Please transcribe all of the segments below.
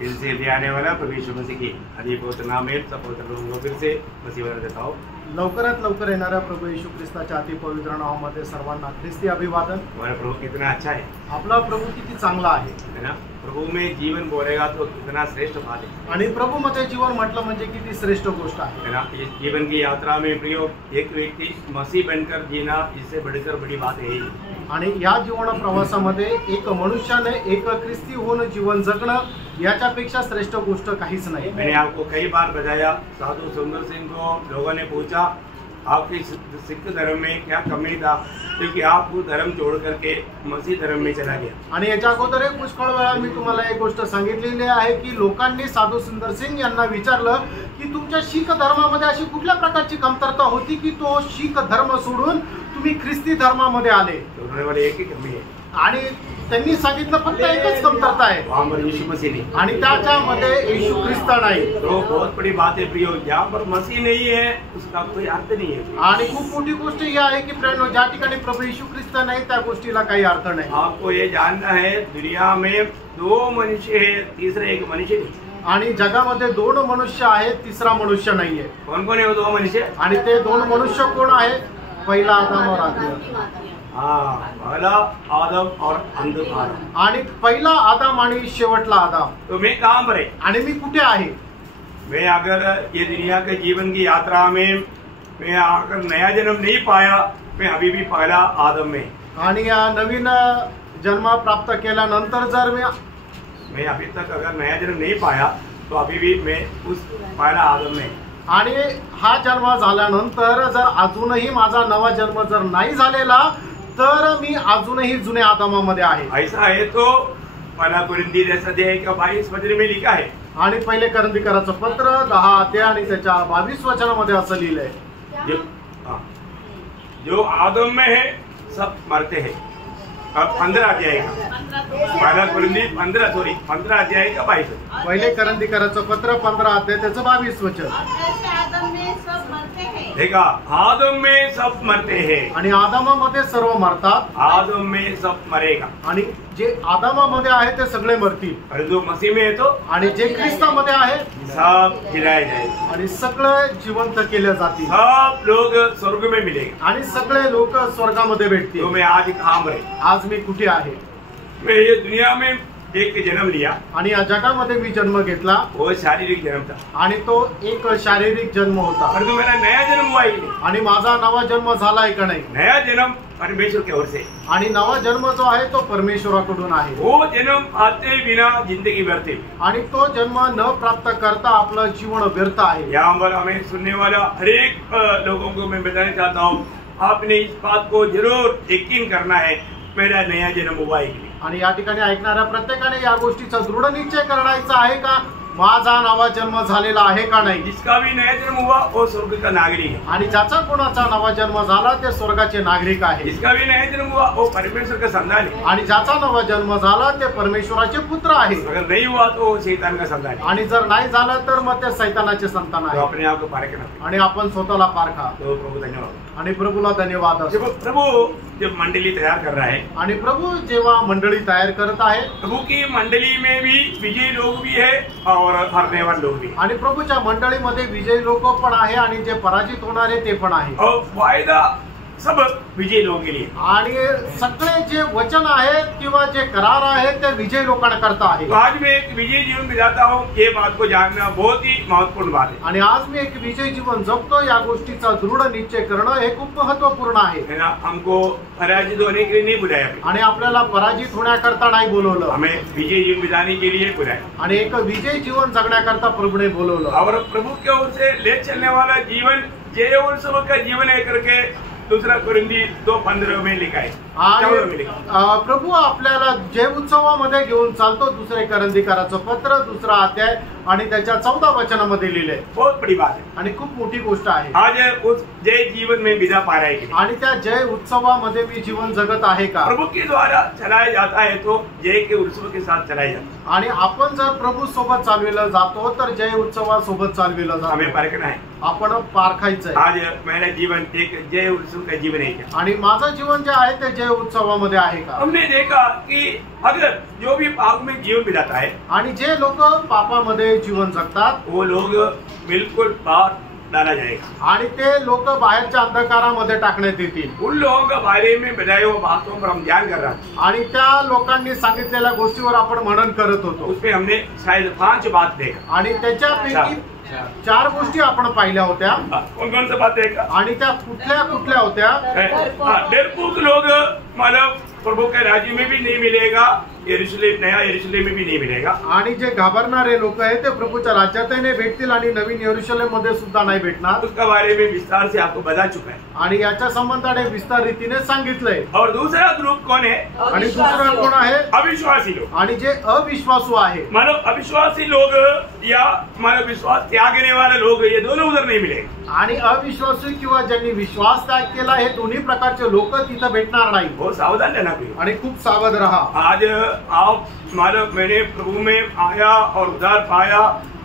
फिर से ले आने वाला प्रभु यीशु मसीह की आदि पवित्र नाम में सब पवित्र लोगों को फिर से मसीह वाला देता हूँ। लवकरात लवकर येणाऱ्या प्रभू येशू ख्रिस्ताच्या अति पवित्र नावामध्ये सर्वांना ख्रिस्ती अभिवादन। हमारा प्रभु कितना अच्छा है, आपला प्रभू किती चांगला आहे ना। प्रभु में जीवन बोलेगा तो कितना श्रेष्ठ बात है। आणि प्रभू मध्ये जीवन म्हटलं म्हणजे किती श्रेष्ठ गोष्ट आहे ना। इस जीवन की यात्रा में प्रियो एक व्यक्ति मसीह बनकर जीना इससे बढ़कर बड़ी बात है। आणि या जीवन प्रवासामध्ये एक मनुष्याने एक ख्रिस्ती होऊन जीवन जगणं याच्यापेक्षा श्रेष्ठ गोष्ट काहीच नाही। मैंने आपको कई बार बताया, साधु सुंदर सिंह को लोगों ने पूछा आपके सिख धर्म में क्या कमी था, क्योंकि आप वो धर्म छोड़ करके मसीह धर्म में चला गया। आणि याच्या अगोदर पुष्कळ वेळा मी तुम्हाला एक गोष्ट सांगितलेली आहे की लोकांनी साधू सुंदर सिंग यांना विचारलं की तुमच्या शीख धर्मामध्ये अशी कुठल्या प्रकारची कमतरता होती की तो शीख धर्म सोडून तुम्ही ख्रिस्ती धर्मामध्ये आले। तो उन्होंने बोला एक ही कमी है, आणि त्यांनी सांगितलं फक्त एकच कमतरता आहे, वहाँ पर यीशु मसीह नहीं, आणि त्याच्यामध्ये येशू ख्रिस्त नाही। तो बहुत बड़ी बात है प्रियो, जहाँ पर मसीह नहीं है उसका कोई अर्थ नहीं है। आणि खूप मोठी गोष्ट ही आहे की प्रेरणो ज्या ठिकाणी प्रभू येशू ख्रिस्त नाही त्या गोष्टीला काही अर्थ नाही। आपको ये जानना है दुनिया में दो मनुष्य है, तीसरा एक मनुष्य नहीं। आणि जगामध्ये दोन मनुष्य आहेत, तिसरा मनुष्य नाहीये। कौन कौन है वो दो मनुष्य? आणि ते दोन मनुष्य कोण आहे? पहिला आदम और हव्वा। हाँ, पहला आदम और अंतिम आदम। आणि पहिला आदम आणि शेवटला आदम। तो मैं कहाँ पर है? आणि मी कुठे आहे? मैं अगर ये दुनिया के जीवन की यात्रा में मैं अगर नया जन्म नहीं पाया, मैं अभी भी पहला आदम में। आणि या नवीन जन्म प्राप्त केल्यानंतर जर मैं अभी तक अगर नया जन्म नहीं पाया तो अभी भी मैं उस पहला आदम में। आणि हा जन्म झाल्यानंतर जर अजूनही माझा नवा जन्म जर नाही झालेला तर मी अजूनही जुन्या आदमामध्ये आहे। ऐसा है तो पहला कुरिन्थी 10:22 वचन में लिखा है। आणि पहिले करंथीकराचं पत्र 10 अध्याय आणि त्याच्या 22 वचनामध्ये असं लिहिलंय, जो आदम में है सब मरते हैं। अब 15 अध्याय का पहला कुरिन्थी 15 अध्याय का 22। पहिले करंथीकराचं पत्र 15 अध्याय त्याचं 22 वचन। देखा, आदम में सब मरते हैं आणि आदमामध्ये सर्व मरतात, आदम में सब मरेगा। आणि जे आदमामध्ये आहे ते सगळे मरतील, और जो मसीह में है तो आणि जे ख्रिस्तामध्ये आहे सब जिलाए जाएंगे, आणि सगळे जिवंत केले जातील, सब लोग स्वर्ग में मिलेंगे, आणि सगळे लोक स्वर्गामध्ये भेटतील। तो मैं आज कहाँ पर है? आज मी कुठे आहे? मैं ये दुनिया में एक जन्म लिया, आणि या जगामध्ये मी जन्म घेतला, वो शारीरिक जन्म था, आणि तो एक शारीरिक जन्म होता। और तो मेरा नया जन्म हुआ ही नहीं। आणि माझा नवा जन्म झालाय का नाही? नया जन्म परमेश्वर की ओर से, आणि नवा जन्म जो आहे तो परमेश्वराकडून आहे। वो जन्म आते बिना जिंदगी व्यर्थ है, आणि तो जन्म न प्राप्त करता आपलं जीवन व्यर्थ आहे। यहाँ पर हमें सुनने वाला हर एक लोगों को मैं बताना चाहता हूँ, आपने इस बात को जरूर यकीन करना है, मेरा नया जन्म हुआ है। आणि या ठिकाणी ऐकणाऱ्या प्रत्येकाने या गोष्टीचा दृढ निश्चय करायचा आहे का माझा नवा जन्म झालेला आहे का नाही? जिसका भी नया जन्म हुआ वो स्वर्ग का नागरिक है, आणि ज्याचा कोणाचा नवा जन्म झाला ते स्वर्गाचे नागरिक आहे। जिसका भी नया जन्म हुआ वो परमेश्वर का संतान है, आणि ज्याचा नवा जन्म झाला ते परमेश्वराचे पुत्र आहे। अगर नहीं हुआ तो शैतान का संतान है, आणि जर नाही झालं तर मग ते सैतानाचे संतान तो आहे। अपने आप को पारखना। आणि आपण स्वतःला पारखा। तो प्रभु धन्यवाद। आणि प्रभूला धन्यवाद असो। जब प्रभु जब मंडली तैयार कर रहा है, आणि प्रभू जेव्हा मंडळी तयार करत आहे, प्रभु की मंडली में भी विजयी लोग भी है और हारने वाले लोग भी, आणि प्रभूच्या मंडळीमध्ये विजयी लोक पण आहे आणि जे पराजित होणारे ते पण आहे, और वायदा सब विजयी लोगों के लिए। आणि सगळे जे वचन आहेत किंवा जे करार आहेत ते विजयी लोकांकरता आहे। तो आज मैं एक विजयी जीवन बिताता हूँ, ये बात को जानना बहुत ही महत्वपूर्ण बात है। आणि आज मी एक विजयी जीवन जगतो या गोष्टीचा दृढ निश्चय करणं हे खूप महत्त्वपूर्ण आहे। है ना, हमको पराजित होने के लिए नहीं बुलाया, आणि आपल्याला पराजित होण्याकरता नाही बोलवलं, हमें विजयी जीवन बिताने के लिए बुलाया, आणि एक विजयी जीवन जगण्याकरता प्रभूने बोलवलं। और प्रभु की ओर से ले चलने वाला जीवन जय उत्सव का जीवन है करके दूसरा कुरिन्थी 2:15 में लिखा है। आणि प्रभू आपल्याला जय उत्सवामध्ये घेऊन चालतो, दुसरे करंथीकराचं पत्र 2 अध्याय आणि त्याच्या 14 वचनामध्ये लिहिलंय। बहुत बड़ी बात है, आणि खूप मोठी गोष्ट आहे। आज उस जय जीवन में विदा पा रहा है, आणि त्या जय उत्सवामध्ये मी जीवन जगत आहे का? प्रभु के द्वारा चलाया जाता है तो जय के उत्सव के साथ चलाया जाता है। आणि आपण जर प्रभू सोबत चालविलं जातो तर जय उत्सवासोबत चालविलं जातो। हमें परखना है, आपण पारखायचंय। आज मेरा जीवन एक जय उत्सव का जीवन है क्या? आणि माझं जीवन जे आहे ते जय उत्सवामध्ये आहे का? हमने देखा कि अगर जो भी पाप में जीवन बिताता है आणि जे लोक पापामध्ये जीवन जगतात वो लोग बिल्कुल बाहर डाला जाएगा आणि ते लोक बाहेरच्या अंधकारामध्ये टाकण्यात येतील। उन लोगों के बारे में बताए हुए बातों पर हम ध्यान कर रहा था आणि त्या लोकांनी सांगितलेल्या गोष्टीवर आपण मनन करत होतो। उसपे हमने शायद 5 बात देखा आणि त्याच्यापैकी 4 गोष्टी आपण पाहिल्या होत्या। कौन कौन सी बात देखा? आणि त्या कुठल्या कुठल्या होत्या? डरपोक लोग मतलब प्रभु के राज्य में भी नहीं मिलेगा, यरूशलेम नया यरूशलेम में भी नहीं मिलेगा। आणि जे घाबरणारे लोक आहेत ते प्रभूच्या राज्यातही नाही भेटतील आणि नवीन यरूशलेम मध्ये सुद्धा नाही भेटणार। उसके बारे में विस्तार से आपको बता चुका है आणि याच्या संबंधाने विस्तार रीतीने सांगितलंय। और दूसरा ग्रुप कौन है? आणि दुसरा कोण आहे? अविश्वासी लोग। आणि जे अविश्वासू आहे मतलब अविश्वासी लोग या मतलब विश्वास त्यागने वाले लोग, ये दोनों उधर नहीं मिलेंगे। आणि अविश्वासू किंवा ज्यांनी विश्वास त्याग केला हे दोन्ही प्रकारचे लोक तिथं भेटणार नाही। बहुत सावधान रहना प्रिय। आणि खूप सावध रहा। आज आप मतलब मैंने प्रभु में आया और उद्धार पाया,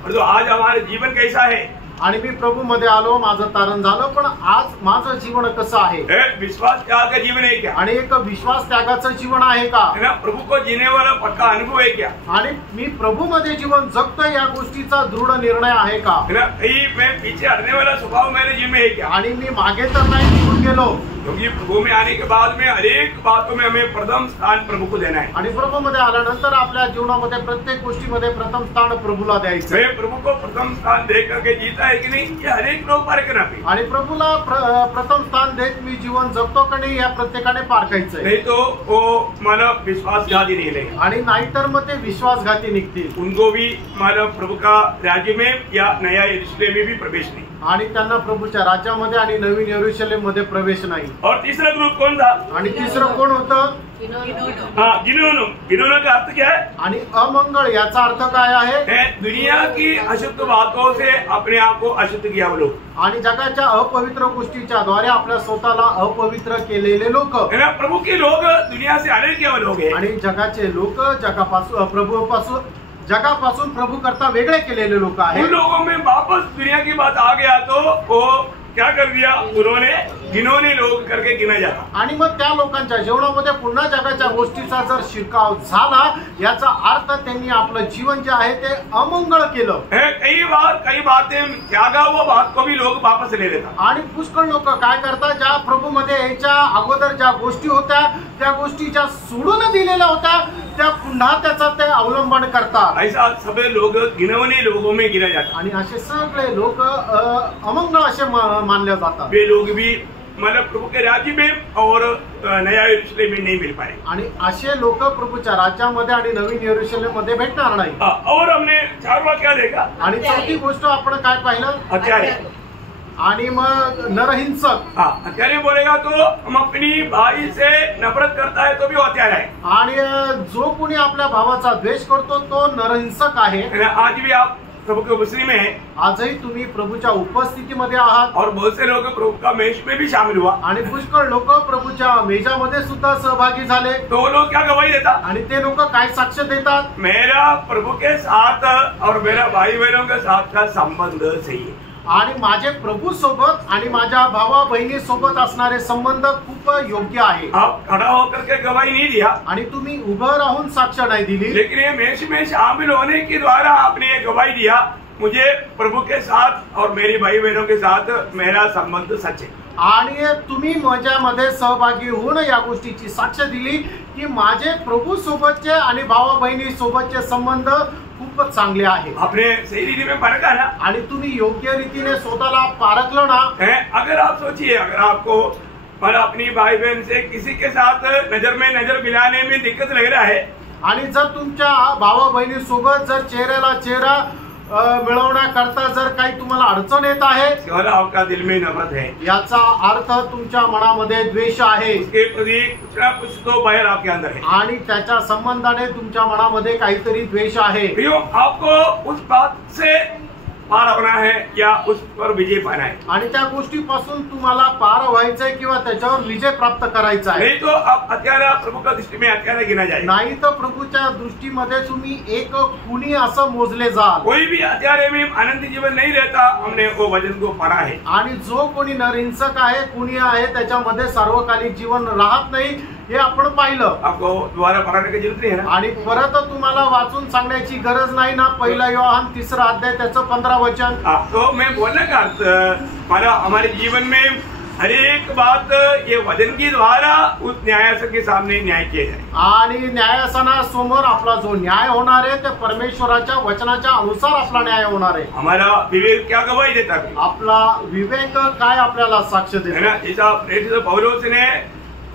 और तो आज हमारा जीवन कैसा है? आणि मी प्रभू मध्ये आलो, माझं तारण झालं, पण आज माझं जीवन कसं आहे? विश्वास त्याग का जीवन है क्या? आणि एक विश्वास त्यागाचं जीवन आहे का? है ना? प्रभु को जीने वाला पक्का अनुभव है क्या? आणि मी प्रभू मध्ये जीवन जगतोय या गोष्टीचा दृढ निर्णय आहे का? है ना? कहीं मैं पीछे हटने वाला स्वभाव मेरे जीवन में है क्या? आणि मी मागे तर नाही निघून गेलो, क्योंकि प्रभु में आने के बाद में हर एक बातों में हमें प्रथम स्थान प्रभु को देना है। आणि प्रभू मध्ये आल्यानंतर आपल्या जीवनामध्ये प्रत्येक गोष्टीमध्ये प्रथम स्थान प्रभूला द्यायचं। मैं प्रभु को प्रथम स्थान दे करके जीता है कि नहीं, ये हर एक लोग पार करना भी। आणि प्रभूला प्रथम स्थान देत मी जीवन जगतो का नाही या प्रत्येकाने पारखायचंय। नहीं तो वो मानव विश्वासघाती नहीं लेगा, आणि नाहीतर मग ते विश्वासघाती निघतील। उनको भी मानव प्रभु का राज्य में या नया यरूशलेम में भी प्रवेश नहीं। आणि त्यांना प्रभूच्या राज्यामध्ये आणि नवीन यरूशलेम मध्ये प्रवेश नाही। और तीसरा ग्रुप कौन था? आणि तिसरं कोण होतं? हाँ, गिनोनो का अर्थ क्या है? आणि अमंगळ याचा अर्थ काय आहे? दुनिया की अशुद्ध बातों से अपने आप को अशुद्ध किया वो लोग। आणि जगाच्या अपवित्र गोष्टीच्या द्वारे आपल्या स्वतःला अपवित्र केलेले लोक। है ना? प्रभु के लोग दुनिया से अलग किया वो लोग हैं। आणि जगाचे लोक जगापासून प्रभू करता वेगळे केलेले लोक आहेत। उन लोगों में वापस दुनिया की बात आ गया तो वो क्या कर दिया? उन्होंने गिनोने लोग करके गिना जाता। आणि मग त्या लोकांच्या जीवनामध्ये पुन्हा जगाच्या गोष्टीचा जर शिरकाव झाला, याचा अर्थ त्यांनी आपलं जीवन जे आहे ते अमंगळ केलं। कई बार कई बातें त्यागा हुआ बात को भी लोग वापस ले लेता। आणि पुष्कळ लोक काय करतात, ज्या प्रभू मध्ये यायच्या अगोदर ज्या गोष्टी होत्या त्या गोष्टी ज्या सोडून दिलेल्या होत्या त्या पुन्हा त्याचा ते अवलंबन करतात। ऐसा सगळे लोग गिनवणे लोगों में गिना जाता। आणि असे सगळे लोक अमंगळ असे मानले जातात। वे लोग भी मतलब प्रभु के राज्य में और नया यरूशलेम में नहीं मिल पाए। आणि असे लोक प्रभूच्या राज्यामध्ये आणि नवीन यरूशलेम मध्ये भेटणार नाही। और हमने 4 बात क्या देखा? आणि चौथी गोष्ट आपण काय पाहिलं? हत्यारे। आणि मग नरहिंसक। हत्यारे बोलेगा तो हम अपनी भाई से नफरत करता है तो भी वो हत्यारा है। आणि जो कोणी आपल्या भावाचा द्वेष करतो तो नरहिंसक आहे। आज भी आप प्रभु के उपस्थिति में है, आजही तुम्ही प्रभूच्या उपस्थितीमध्ये आहात। और बहुत से लोग प्रभु का मेज में भी शामिल हुआ। आणि पुष्कळ लोक प्रभूच्या मेजामध्ये सुद्धा सहभागी झाले। तो वो लोग क्या गवाही देता? आणि ते लोक काय साक्ष देतात? मेरा प्रभु के साथ और मेरा भाई बहनों के साथ का संबंध सही है। आणि माझे प्रभू सोबत आणि माझ्या भावा बहिणी सोबत असणारे संबंध खूप योग्य आहे। आप खड़ा होकर के गवाही नहीं दिया, आणि तुम्ही उभं राहून साक्ष नाही दिली, लेकिन ये मेष में शामिल होने के द्वारा आपने ये गवाही दिया, मुझे प्रभु के साथ और मेरी भाई बहनों के साथ मेरा संबंध सच है। आणि तुम्ही माझ्यामध्ये सहभागी होऊन या गोष्टीची साक्ष दिली की माझे प्रभू सोबतचे आणि भावा बहिणी सोबतचे संबंध खूपच चांगले आहे। आपने सही रीति में परखा ना? आणि तुम्ही योग्य रीतीने स्वतःला पारखलं ना? अगर आप सोचिए, अगर आपको मतलब अपनी भाई बहन से किसी के साथ नजर में नजर मिलाने में दिक्कत लग रहा है, आणि जर तुमच्या भावा बहिणी सोबत जर चेहऱ्याला चेहरा मिळवण्याकरता जर काही तुम्हाला अडचण येत आहे, केवल आपका दिल में नफरत है, याचा अर्थ तुमच्या मनामध्ये द्वेष आहे। उसके प्रति कुछ ना कुछ तो बैर आपके अंदर है, आणि त्याच्या संबंधाने तुमच्या मनामध्ये काहीतरी द्वेष आहे। आपको उस बात से पार होना है या उस पर विजय पाना है। आणि त्या गोष्टीपासून तुम्हाला पार व्हायचंय किंवा त्याच्यावर विजय प्राप्त करायचा आहे। नहीं तो आप हत्यारा प्रभु का दृष्टि में हत्यारा गिना जाए। नाही तर प्रभूच्या दृष्टीमध्ये तुम्ही एक खुनी असं मोजले जाल। कोई भी हत्यारे में आनंदी जीवन नहीं रहता, हमने वो वचन को पढ़ा है। आणि जो कोणी नरहिंसक आहे खुनी आहे त्याच्यामध्ये सार्वकालिक जीवन राहत नाही हे आपण पाहिलं। आपको दोबारा पढ़ाने की जरूरत नहीं है ना। आणि परत तुम्हाला वाचून सांगण्याची गरज नाही ना। पहिला योहान 3 अध्याय त्याचं 15 वचन। तो मैं बोलने का अर्थ हमारे जीवन में हर एक बात ये वचन के द्वारा उस न्यायासन के सामने न्याय किया जाए। आणि न्यायासनासमोर आपला जो न्याय होणार आहे ते परमेश्वराच्या वचनाच्या अनुसार आपला न्याय होणार आहे। हमारा विवेक क्या गवाही देता है? आपला विवेक काय आपल्याला साक्ष देतो है ना। जैसा प्रेरित पौलुस ने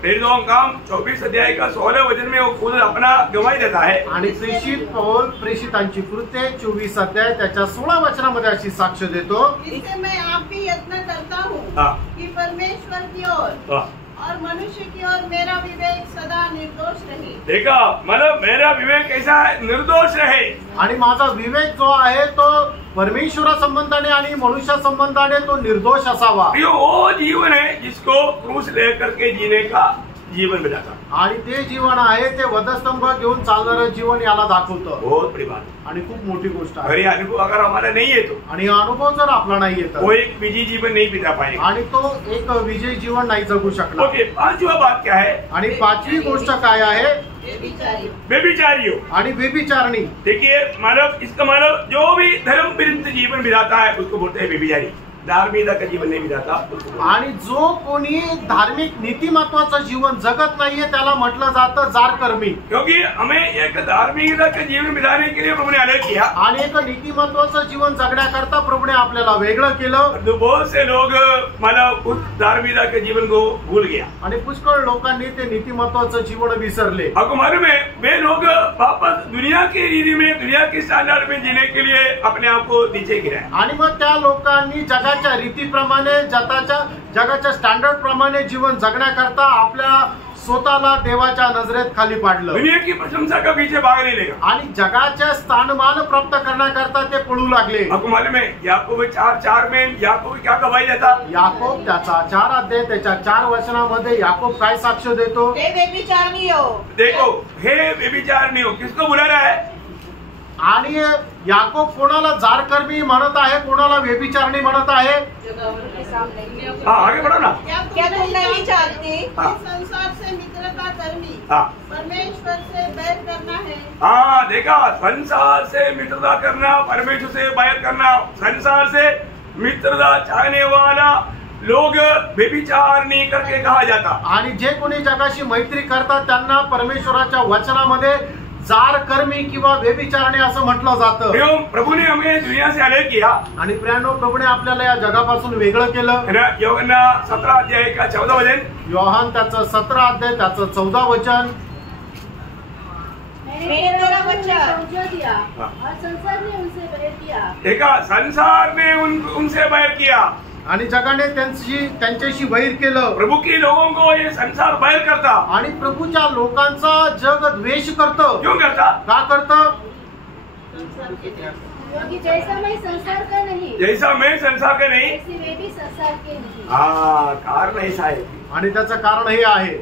प्रेरितों का 24 अध्याय का 16 वचन में वो खुद अपना गवाही देता है। आणि प्रेषित पौल प्रेषितांची कृत्ये 24 अध्याय त्याच्या 16 वचनामध्ये अशी साक्ष देतो। इससे मैं आप भी यत्न करता हूँ हाँ। कि परमेश्वर की ओर और मनुष्य की ओर मेरा विवेक सदा निर्दोष रहे। देखा, मतलब मेरा विवेक कैसा है? निर्दोष रहे। आणि माझा विवेक जो आहे तो परमेश्वरा संबंधाने आणि मनुष्य संबंधाने तो निर्दोष असावा। ये वो जीवन है जिसको क्रूस लेकर के जीने का जीवन मिलाता। आणि ते जीवन आहे ते वधस्तंभ घेऊन चालणारं जीवन याला दाखवतं। बहुत बड़ी बात आणि खूप मोठी गोष्ट है। आहे। ये अनुभव अगर हमारा नहीं है तो आणि हा अनुभव जर आपला नाही येत वो एक विजयी जीवन नहीं बिता पाएगा। आणि तो एक विजयी जीवन नाही जगू शकणार। ओके, पांचवा बात क्या है? आणि पाचवी गोष्ट काय आहे? व्यभिचारियों। आणि व्यभिचारणी। देखिए, मतलब इसका मतलब जो भी धर्म विरुद्ध जीवन बिताता है उसको बोलते हैं व्यभिचारी। धार्मिकता का जीवन नहीं बिताता उसको। आणि जो कोणी धार्मिक नीतिमत्वाचं जीवन जगत नाहीये त्याला म्हटलं जातं जारकर्मी। क्योंकि हमें एक धार्मिकता का जीवन बिताने के लिए प्रभु ने अलग किया। आणि एक नीतिमत्वाचं जीवन जगण्याकरता प्रभुने आपल्याला वेगळं केलं। तो बहुत से लोग मतलब उस धार्मिकता के जीवन को भूल गया। आणि पुष्कळ लोकांनी ते नीतिमत्वाचं जीवन विसरले। आपको मालूम है, वे लोग वापस दुनिया की रीति में, दुनिया के स्टैंडर्ड में जीने के लिए अपने आप को नीचे गिराया। आणि मग त्या लोकांनी जगाच्या रीतीप्रमाणे जगाच्या स्टँडर्ड प्रमाणे जीवन जगण्याकरता आपल्या स्वतःला देवाच्या नजरेत खाली पाडलं। दुनिया की प्रशंसा का पीछे भागने लगा आणि जगाच्या स्थानमान प्राप्त करण्याकरता ते पळू लागले। आपको मालूम है, याकूब 4:4 में याकूब क्या गवाही देता? याकोब त्याचा 4 अध्याय त्याच्या 4 वचनामध्ये याकोब काय साक्ष देतो? हे व्यभिचारिणीयो। देखो, हे व्यभिचारिणीयो किसको बुला रहा है? आणि याकोब कोणाला जारकर्मी म्हणत आहे, कोणाला व्यभिचारणी म्हणत आहे? हाँ, आगे बढ़ो ना। क्या तुम नहीं चाहते कि हाँ। संसार से मित्रता करनी हाँ। परमेश्वर से बैर करना है? हाँ, देखा, संसार से मित्रता करना, परमेश्वर से बैर करना। संसार से मित्रता चाहने वाला लोग व्यभिचार नहीं करके कहा जाता। आणि जे कोणी जगाशी मैत्री करतात त्यांना परमेश्वराच्या वचनामध्ये जारकर्मी किंवा व्यभिचारणे असं म्हटलं जातं। प्रभु ने हमें दुनिया से अलग किया। आणि प्रियानो, प्रभुने आपल्याला या जगापासून वेगळं केलं। यूहन्ना 17 अध्याय का 14 वचन। योहान त्याचं 17 अध्याय त्याचं 14 वचन। मैंने तेरा बच्चा समझा दिया और संसार ने उनसे बैर किया। देखा, संसार ने उनसे बैर किया। आणि जगाने त्यांच्याशी वैर केलं। प्रभु के लोगों को ये संसार बैर करता। आणि प्रभूच्या लोकांचा जग द्वेष करतं। क्यों करता? का करतं? क्योंकि जैसा मैं संसार का नहीं, जैसा मैं संसार का नहीं। वैसे वे भी संसार के नहीं। हाँ, कारण ऐसा है। आणि त्याचं कारण हे आहे।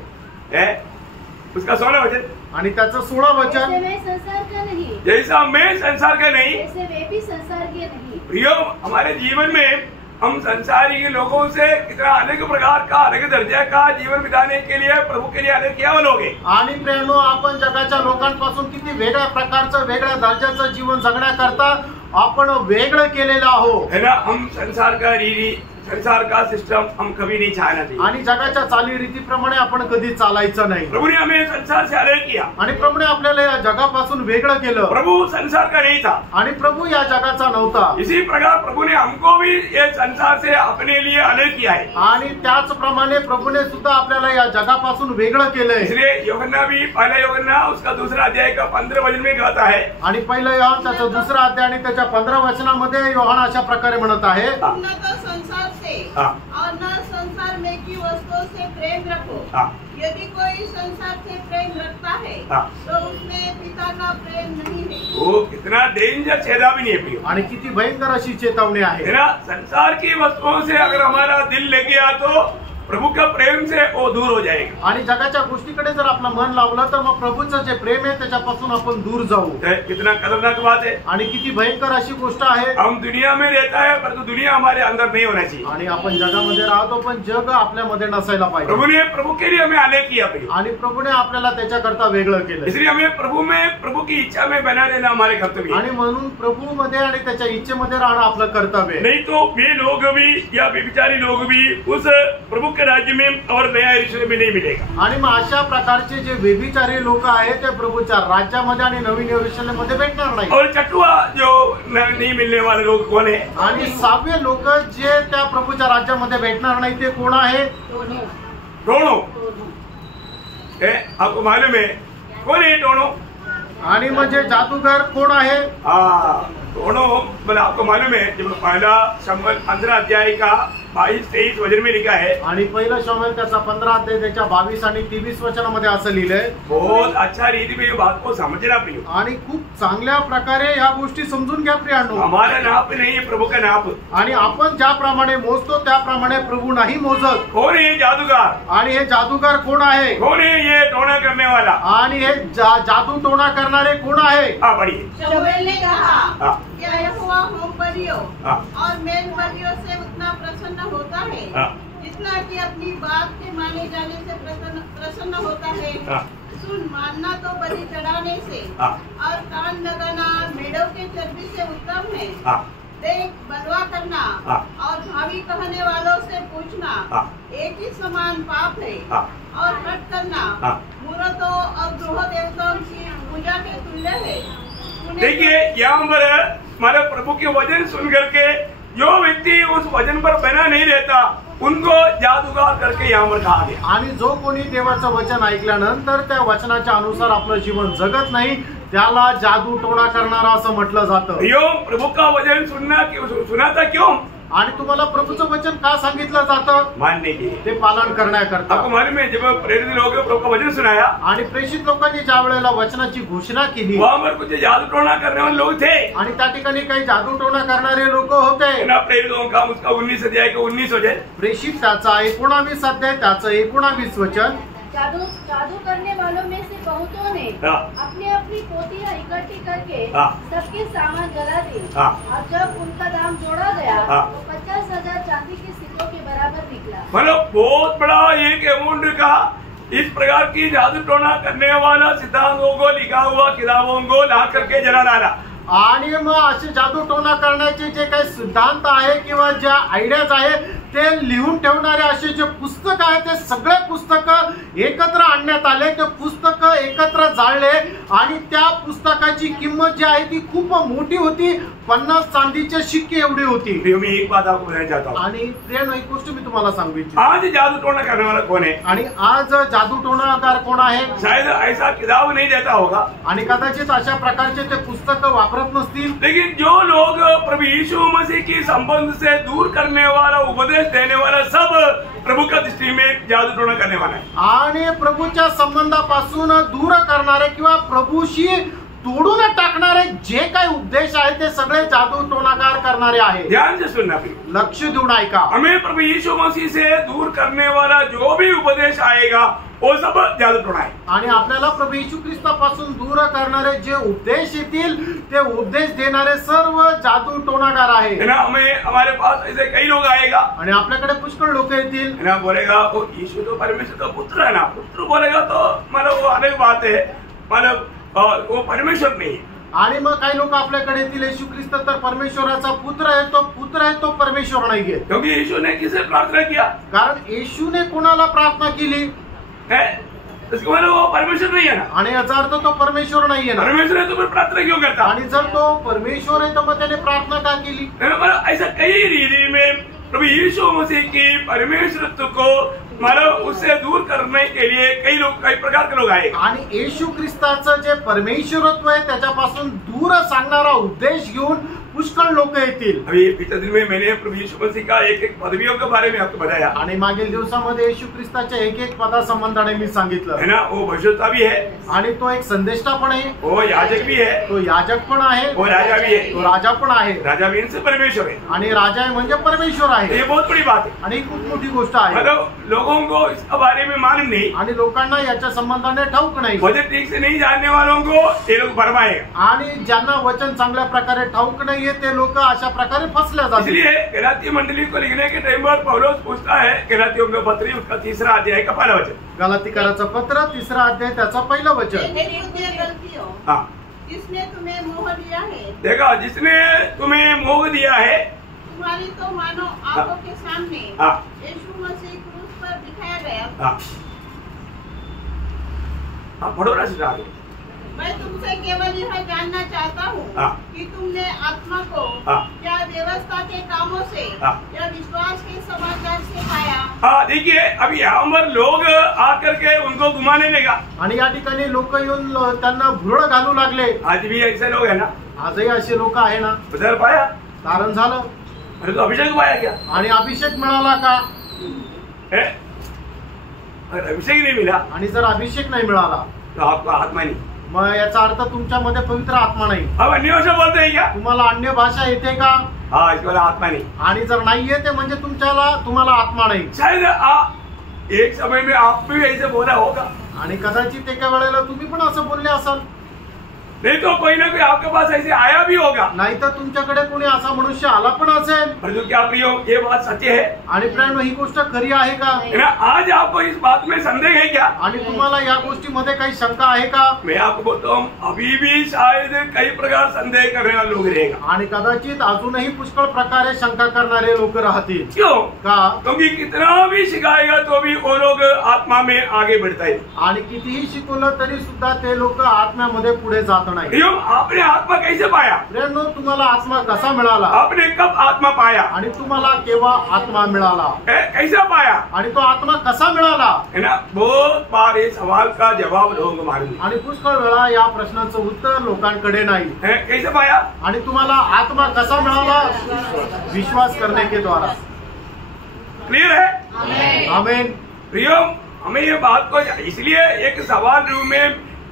उसका 16 वचन। आणि त्याचं 16 जैसे वचन। मैं संसार का नहीं, जैसा मैं संसार का नहीं। वैसे वे भी संसार के नहीं। प्रियो, हमारे जीवन में हम संसारी के लोगों से कितना अलग प्रकार का, अलग दर्जे का जीवन बिताने के लिए प्रभु के लिए अलग किया लोग। आणि प्रेरणो, आपण जगाच्या लोकांपासून किती वेगळ्या प्रकारचं, वेगळ्या दर्जाचं जीवन जगण्याकरता आपण वेगळं केलेलं आहोत। है ना। हम संसार का रीति, संसार का सिस्टम हम कभी नहीं चाहना चाहिए। आणि जगाच्या चालीरीतीप्रमाणे आपण कधी चालायचं नाही। प्रभु ने हमें संसार से अलग किया। आणि प्रभुने आपल्याला या जगापासून वेगळं केलं। प्रभु संसार का नहीं था। आणि प्रभु या जगाचा नव्हता। इसी प्रकार प्रभु ने हमको भी ये संसार से अपने लिए अलग किया है। आणि त्याचप्रमाणे प्रभुने सुद्धा आपल्याला या जगापासून वेगळं केलंय। इसलिए यूहन्ना भी, पहला यूहन्ना उसका 2 अध्याय का 15 वचन में कहता है। आणि पहिलं योहान त्याचा 2 अध्याय आणि त्याच्या 15 वचनामध्ये योहान अशा प्रकारे म्हणत आहे। न तो संसार से हाँ। और न संसार में की वस्तुओं से प्रेम रखो। हाँ। यदि कोई संसार से प्रेम रखता है हाँ। तो उसमें पिता का प्रेम नहीं है। वो कितना डेंजर चेतावनी है प्रियो, आणि किती भयंकर अशी चेतावणी आहे है ना। संसार की वस्तुओं से अगर हमारा दिल लग गया तो प्रभु का प्रेम से वो दूर हो जाएगा। आणि जगाच्या गोष्टीकडे जर आपलं मन लावलं तर मग प्रभूचं जे प्रेम आहे त्याच्यापासून आपण दूर जाऊ। कितना खतरनाक बात है। आणि किती भयंकर अशी गोष्ट आहे। हम दुनिया में रहता है परंतु दुनिया हमारे अंदर नहीं होना चाहिए। आणि आपण जगामध्ये राहतो पण जग आपल्यामध्ये नसायला पाहिजे। प्रभु ने प्रभु के लिए हमें अलग किया प्रियो, आणि प्रभूने आपल्याला त्याच्याकरता वेगळं केलं, इसलिए हमें प्रभु की इच्छा में बना रहना हमारे कर्तव्य। आणि म्हणून प्रभू मध्ये आणि त्याच्या इच्छेमध्ये राहणं आपलं कर्तव्य। नहीं तो वे लोग भी या व्यभिचारी लोग भी उस प्रभु के राज्य में और नया यरूशलेम में नहीं मिलेगा। आणि मग अशा प्रकारचे जे व्यभिचारी लोक आहेत ते प्रभूच्या राज्यामध्ये आणि नवीन यरूशलेम मध्ये भेटणार नाही। और चटुआ जो नहीं मिलने वाले लोग कौन है? आणि 6वे लोक जे त्या प्रभूच्या राज्यामध्ये भेटणार नाही ते कोण आहे? टोनो। आपको मालूम है कौन है टोनो? आणि म्हणजे जादूगर कोण आहे? टोनो मतलब आपको मालूम है जब पहला शमूएल 15 अध्याय का 22-23 वचन में लिखा है। आणि पहिला शमूएल त्याचा 15 अध्याय त्याच्या 22 आणि 23 वचनामध्ये असं लिहिलंय। बहुत अच्छा रीति में ये बात को समझना प्रियो, आणि खूप चांगल्या प्रकारे ह्या गोष्टी समजून घ्या प्रियांनो। हमारा नाप नहीं है प्रभु का नाप, आणि आपण ज्याप्रमाणे मोजतो त्याप्रमाणे प्रभू नाही मोजत। कौन है जादूगर? आणि हे जादूगार कोण आहे? कौन है ये टोना करने वाला? आणि हे जादू टोना करणारे कोण आहे? पढ़िए। शमूएल ने कहा, क्या यहोवा होम बलियों और मेल बलियों से उतना प्रसन्न होता है जितना कि अपनी बात के माने जाने से प्रसन्न होता है। सुन, मानना तो बलि चढ़ाने से और कान लगाना मेढ़ों के चर्बी से उत्तम है। देख, बलवा करना और भावी कहने वालों से पूछना एक ही समान पाप है। और हट करना मूर्तों और गृह देवताओं की पूजा के तुल्य है। देखिए यहाँ पर हमारे प्रभु के वचन सुन करके जो व्यक्ति उस वचन पर बना नहीं रहता उनको जादूगार करके यहाँ पर कहा गया। आणि जो कोणी देवाचं वचन ऐकल्यानंतर त्या वचनाच्या अनुसार आपलं जीवन जगत नाही त्याला जादू टोणा करणारा असं म्हटलं जातं। यो प्रभु का वचन सुना था क्यों? आणि तुम्हाला प्रभूचं वचन का सांगितलं जातं? मानने के, ते पालन करण्याकरता। आपको मालूम है जब प्रेरित लोगों ने प्रभु का वचन सुनाया आणि प्रेषित लोकांनी ज्या वेळेला वचनाची घोषणा केली वहाँ पर कुछ जादू टोना करने वाले लोग थे आणि त्या ठिकाणी काही जादू टोणा करणारे लोक होते। प्रेरितों का उसका 19 अध्याय का 19 वचन, प्रेषित त्याचा 19 अध्याय त्याचं 19 वचन। जादू करने वालों में से बहुतों ने अपनी अपनी पोतियां इकट्ठी करके सबके सामान जला दी और जब उनका दाम जोड़ा गया तो 50,000 चांदी के सिक्कों के बराबर निकला। मतलब बहुत बड़ा एक अमाउंट का इस प्रकार की जादू टोना करने वाला सिद्धांतों को लिखा हुआ किताबों को ला करके जला डाला। आणि मग असे जादू टोना करण्याचे जे काही सिद्धांत आहे किंवा ज्या आयडियाज आहे ते लिहून ठेवणारे असे जे पुस्तक आहे ते सगळे पुस्तक एकत्र आणण्यात आले। ते पुस्तक एकत्र जाळले आणि त्या पुस्तकाची किंमत जी आहे ती खूप मोठी होती, 50 चांदीचे शिक्के एवढी होती। मैं एक बात आपको बताना चाहता हूँ। आणि प्रिय एक गोष्ट मी तुम्हाला सांगू इच्छितो, आज जादू टोना करने वाला कौन है? आणि आज जादू टोणाकार कोण आहे? शायद ऐसा किताब नहीं देता होगा आणि कदाचित अशा प्रकारचे ते पुस्तक वापरत नसतील। लेकिन जो लोग प्रभु यीशु मसीह की संबंध से दूर करने वाला उपदेश देने वाला सब प्रभु का दृष्टि में जादू टोना करने वाला है। आणि प्रभूच्या संबंधापासून दूर करणारे किंवा प्रभूशी तोडून टाकणारे जे काही उपदेश आहे ते सगळे जादू टोनाकार करणारे आहे। ध्यान से सुनना, लक्ष देऊन ऐका। हमें प्रभु यीशु मसीह से दूर करने वाला जो भी उपदेश आएगा वो सब जादू टोना है। आणि आपल्याला प्रभू येशू ख्रिस्तापासून दूर करणारे जे उपदेश येतील ते उपदेश देणारे सर्व जादू टोनाकार आहे ना। हमें हमारे पास ऐसे कई लोग आएगा आणि आपल्याकडे पुष्कळ लोक येतील ना, बोलेगा वो यीशु तो परमेश्वर का पुत्र है ना। पुत्र बोलेगा तो मतलब वो अलग बात है, मतलब वो परमेश्वर नहीं। आणि मग काही लोक आपल्याकडे येतील येशू ख्रिस्त तर परमेश्वराचा पुत्र आहे, तो पुत्र आहे, तो परमेश्वर नाहीये। क्योंकि यीशु ने किसे प्रार्थना किया? कारण येशूने कोणाला प्रार्थना केली है, इसका मतलब वो परमेश्वर नहीं है ना। आणि याचा अर्थ तो परमेश्वर नाहीये ना। परमेश्वर है तो फिर प्रार्थना क्यों करता? आणि जर तो परमेश्वर आहे तर मग त्याने प्रार्थना का केली? मतलब ऐसा कई रीति में प्रभु यीशु मसीह की परमेश्वरत्व को मतलब उससे दूर करने के लिए कई प्रकार के लोग आए। आणि येशू ख्रिस्ताचं जे परमेश्वरत्व आहे त्याच्यापासून दूर सांगणारा उपदेश घेऊन पुष्कळ लोक येतील. अभी पिछले दिन में मैंने प्रभु यीशु मसीह का एक पदवियों के बारे में आपको बताया, आणि मागील दिवसामध्ये येशू ख्रिस्ताच्या एक पदासंबंधाने मी सांगितलं है ना. वो भविष्यवक्ता भी है, आणि तो एक संदेष्टा पण आहे, वो याजक भी है, तो याजक पण आहे, वो राजा भी है. तो राजा पण आहे, राजा भी इनसे परमेश्वर है. आणि राजा आहे म्हणजे परमेश्वर आहे. ये बहुत बड़ी बात है. आणि ही खूप मोठी गोष्ट आहे. मतलब लोगों को इसके बारे में मालूम नहीं, आणि लोकांना याच्या संबंधाने ठाऊक नाही. वचन ठीक से नहीं जानने वालों को ये लोग भरमाएगा. आणि ज्यांना वचन चांगल्या प्रकारे ठाऊक नाहीये ते लोक अशा प्रकारे फसल्या जातील. इसलिए गलाती मंडली को लिखने के टाइम पर पौलुस पूछता है, गलातियों के पत्री उसका 3 अध्याय का पहला वचन. गलातीकराचं पत्र 3 अध्याय त्याचं पहिलं वचन. गलतियों हाँ, जिसने तुम्हें मोह दिया है, देखा, जिसने तुम्हें मोह दिया है, तुम्हारी तो मानो आंखों के सामने हाँ, यीशु मसीह क्रूस पर दिखाया गया. हाँ, हाँ, पढ़ो ना सीधा आगे. मैं तुमसे केवल यह जानना चाहता हूँ हाँ. कि तुमने आत्मा को हाँ. क्या व्यवस्था के कामों से हाँ. या विश्वास के समाचार से पाया. हाँ, देखिए, अभी यहाँ पर लोग आकर के उनको घुमाने लगा. आणि या ठिकाणी लोक येऊन त्यांना भुरळ घालू लागले. आज भी ऐसे लोग है ना. आजही असे लोक आहे ना. उधर पाया, कारण झालं, अरे तो अभिषेक पाया क्या आणि अभिषेक मिळाला का. है? अगर अभिषेक नहीं मिला आणि जर अभिषेक नाही मिळाला तो आपका आत्मा नहीं. मग याचा अर्थ तुमच्यामध्ये पवित्र आत्मा नाही. अब अन्य भाषा बोलते हैं क्या? तुम्हाला अन्य भाषा येते का. हाँ, इसको बोला आत्मा नहीं. आणि जर नाही येते म्हणजे तुम्हाला आत्मा नाही. शायद एक समय में आप भी ऐसे बोला होगा, आणि कदाचित एका वेळेला तुम्ही पण असं बोलले असाल. नहीं तो कोई ना कोई आपके पास ऐसे आया भी होगा. नाहीतर तुमच्याकडे कोणी असा मनुष्य आला पण असेल. परंतु क्या प्रियो, ये बात सत्य है? आणि प्रेम ही गोष्ट खरी आहे का. है ना. आज आपको इस बात में संदेह है क्या? आणि तुम्हाला या गोष्टीमध्ये काही शंका आहे का. मैं आपको बोलता हूँ, अभी भी शायद कई प्रकार संदेह करने वाले लोग रहेगा. आणि कदाचित अजूनही पुष्कळ प्रकारे शंका करणारे लोक राहतील. क्यों? का. क्योंकि कितना भी सिखाएगा तो भी वो लोग आत्मा में आगे बढ़ता है. आणि कितीही शिकवलं तरी सुद्धा ते लोक आत्म्यामध्ये पुढे जात नाही. प्रियो, आपने आत्मा कैसे पाया? प्रेमनो, तुम्हाला आत्मा कसा मिळाला. आपने कब आत्मा पाया? आणि तुम्हाला केव्हा आत्मा मिळाला. कैसा पाया? आणि तो आत्मा कसा मिळाला. है ना. बहुत बार ये सवाल का जवाब लोगों को मालूम नहीं. आणि पुष्कळ वेळा या प्रश्नाचं उत्तर लोकांकडे नाही. कैसे पाया? आणि तुम्हाला आत्मा कसा मिळाला. विश्वास करने के द्वारा. क्लियर है? आमेन. प्रियो, हमें ये बात को इसलिए एक सवाल रूप में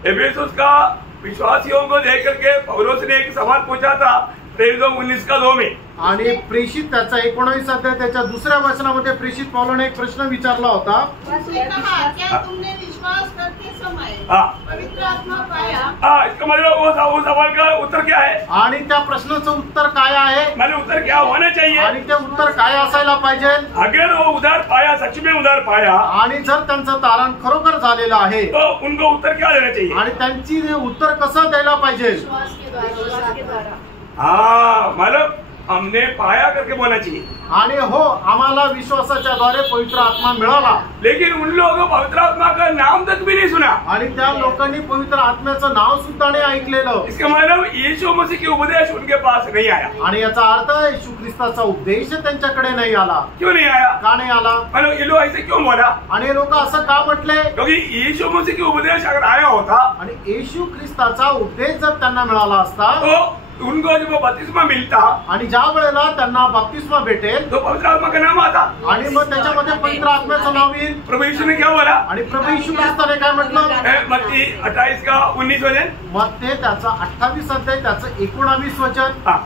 एफेसुस का विश्वासियों को देख करके पौलुस ने एक सवाल पूछा था 19:2 में. आणि प्रेषित त्याचा 19 अध्याय त्याच्या 2ऱ्या वचनामध्ये प्रेषित पौलाने एक प्रश्न विचारला होता. उसने कहा, क्या तुमने विश्वास करते समय हाँ. पवित्र आत्मा पाया. हाँ, इसका मतलब वो सवाल का उत्तर क्या है? आणि त्या प्रश्नाचं उत्तर काय आहे. मतलब उत्तर क्या होना चाहिए? आणि ते उत्तर काय असायला पाहिजे. अगर वो उधार पाया, सच में उधार पाया, आणि जर त्यांचं तारण खरोखर झालेलं आहे तो उनको उत्तर क्या देना चाहिए? आणि त्यांची उत्तर कसं द्यायला पाहिजे. विश्वास के द्वारा. हाँ, मतलब हमने पाया करके बोलना चाहिए. आणि हो, आम्हाला विश्वासाच्या द्वारे पवित्र आत्मा मिळाला. लेकिन उन लोगों को पवित्र आत्मा का नाम तक भी नहीं सुना. आणि त्या लोकांनी पवित्र आत्म्याचं नाव सुद्धा नाही ऐकलेलं. इसका मतलब यीशु मसीह के उपदेश उनके पास नहीं आया. आणि याचा अर्थ येशू ख्रिस्ताचा उपदेश त्यांच्याकडे नाही आला. क्यों नहीं आया? का नाही आला. मतलब ये लोग ऐसे क्यों बोला? आणि लोक असं का म्हटले. क्योंकि यीशु मसीह के उपदेश अगर आया होता आणि येशू ख्रिस्ताचा उपदेश जर त्यांना मिळाला असता तो उनको जब बपतिस्मा मिलता आणि ज्या वेळेला त्यांना बपतिस्मा भेटेल तो पवित्र आत्मा का नाम आता. आणि मग त्याच्यामध्ये पवित्र आत्म्याचं नाव येईल. प्रभु यीशु ने क्या बोला? आणि प्रभू येशू ख्रिस्ताने काय म्हटलं. मत्ती 28:19 वचन. मग ते त्याचा 28 अध्याय त्याचं 19 वचन. हाँ.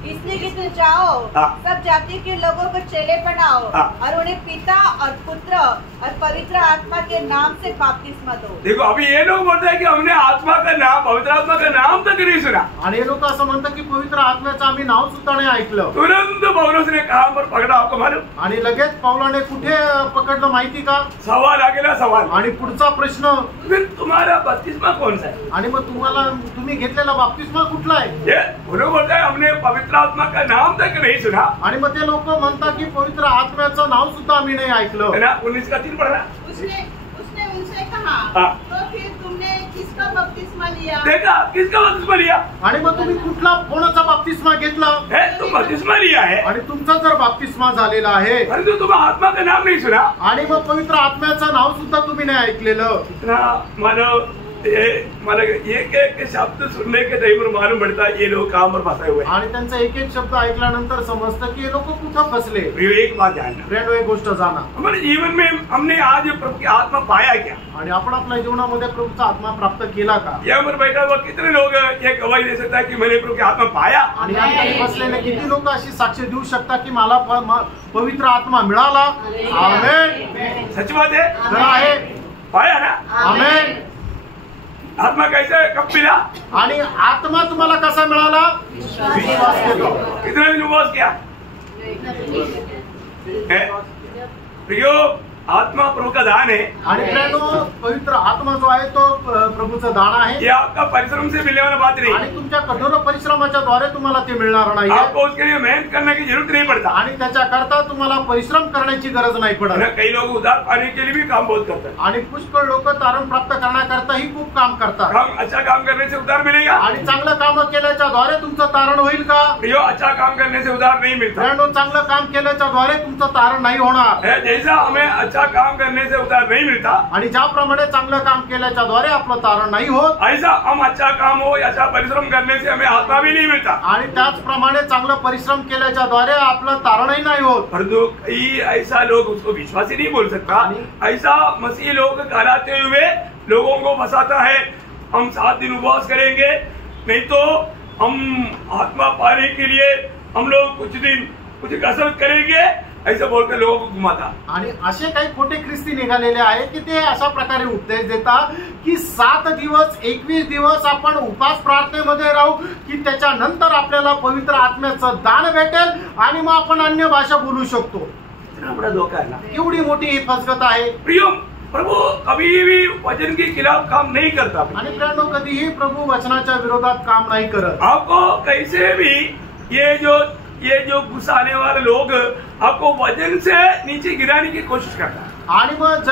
इसलिए कि तुम जाओ, हाँ. सब जाति के लोगों को चेले बनाओ हाँ. और उन्हें पिता और पुत्र और पवित्र आत्मा के नाम से बपतिस्मा दो. देखो, अभी ये लोग बोलते हैं कि हमने आत्मा का नाम, पवित्र आत्मा का नाम तक नहीं सुना. आणि हे लोक असं म्हणतात की पवित्र आत्म्याचं आम्ही नाव सुद्धा नाही ऐकलं. तुरंत पौलुस ने कहाँ पर पकड़ा आपको मालूम? आणि लगेच पौलाने कुठे पकडलं माहिती का. सवाल आगेला सवाल. आणि पुढचा प्रश्न, फिर तुम्हारा बपतिस्मा कौन सा है? आणि मग तुम्ही घेतलेला बपतिस्मा कुठला आहे. ये वो लोग बोलते हैं हमने पवित्र आत्मा का नाम तक नहीं सुना. आणि मग ते लोक म्हणतात की पवित्र आत्म्याचं नाव सुद्धा आम्ही नाही ऐकलं. है ना. 19:3 पढ़ना. उसने उनसे कहा, हाँ. तो फिर तुमने किसका बपतिस्मा लिया. देखा, किसका बपतिस्मा लिया? आणि मग तुम्ही कोणाचा बपतिस्मा घेतला. है, तुम बपतिस्मा लिया है, आणि तुमचा जर बपतिस्मा झालेला आहे परंतु तुम आत्मा का नाम नहीं सुना. आणि मग पवित्र आत्म्याचं नाव सुद्धा तुम्ही नाही ऐकलेलं. इतना मानो मला एक एक शब्द सुनने के टाइम पर मालूम पड़ता है ये लोग कहाँ पर फंसे हुए हैं। आणि त्यांचा एक एक शब्द ऐकल्यानंतर समजतं की हे लोक कुठं फसले. एक बात जानना, फ्रेंड, एक गोष्ट जाणा, हमारे जीवन में हमने आज प्रभु की आत्मा पाया क्या? आणि आपण आपल्या जीवनामध्ये प्रभूचा आत्मा प्राप्त केला का? यहाँ पर बैठा हुआ कितने लोग ये गवाही दे सकता है कि मैंने प्रभु की आत्मा पाया? आणि या ठिकाणी बसलेले किती लोक अशी साक्ष देऊ शकतात की मला पवित्र आत्मा मिळाला? आमेन. सच बात है, खरं आहे. पाया ना? आमेन. आत्मा कैसे कब मिला? आणि आत्मा तुम्हाला कसा मिळाला? विश्वास केला. कितने दिन उपवास किया? प्रियो, आत्मा प्रभु का दान है। आणि फ्रेंडो, पवित्र आत्मा जो आहे तो प्रभूचं दान आहे। ये आपका परिश्रम से मिलने वाला बात नहीं। आणि तुमच्या कठोर परिश्रमाच्या द्वारे तुम्हाला ते मिळणार नाही। आपको उसके लिए मेहनत करने की जरूरत नहीं पड़ता। आणि त्याच्याकरता तुम्हाला परिश्रम करण्याची गरज नाही पडत। कई लोग उधार पाने के लिए भी काम बहुत करते हैं। आणि पुष्कळ लोक तारण प्राप्त करण्याकरता ही खूप काम करतात। अच्छा काम करने से उधार मिलेगा? आणि चांगलं काम केल्याच्या द्वारे तुमचं तारण होईल का? प्रियो, अच्छा काम करने से उधार नहीं मिलता। फ्रेंडो, चांगलं काम केल्याच्या द्वारे तुमचं तारण नाही होणार। जैसा हमें अच्छा काम करने से उधार नहीं मिलता, आणि ज्याप्रमाणे चांगलं काम केल्याच्या द्वारे आपलं तारण नाही होत, ऐसा हम अच्छा काम हो अच्छा परिश्रम करने से हमें आत्मा भी नहीं मिलता। आणि त्याचप्रमाणे चांगलं परिश्रम केल्याच्या द्वारे आपलं तारणही नाही होत। परंतु कई ऐसा लोग उसको विश्वासी नहीं बोल सकता। ऐसा मसीह लोग कहलाते हुए लोगों को फंसाता है। हम 7 दिन उपवास करेंगे, नहीं तो हम आत्मा पाने के लिए हम लोग कुछ दिन कुछ कसरत करेंगे, ऐसा बोलकर लोगों को घुमाता। आणि असे काही खोटे ख्रिस्ती निघालेले आहे की ते अशा प्रकारे उपदेश देतात की 7 दिवस 21 दिवस आपण उपास प्रार्थनेमध्ये राहू की त्याच्यानंतर आपल्याला पवित्र आत्म्याचं दान भेटेल आणि मग आपण अन्य भाषा बोलू शकतो। इतना बड़ा धोखा है ना। एवढी मोठी ही फसगत आहे। प्रियो, प्रभु कभी भी वचन के खिलाफ काम नहीं करता। आणि फ्रेंडो, कधीही प्रभू वचनाच्या विरोधात काम नाही करत। आपको कैसे भी ये जो घुसाने वाले लोग आपको वजन से नीचे गिराने की कोशिश करता है। आणि मग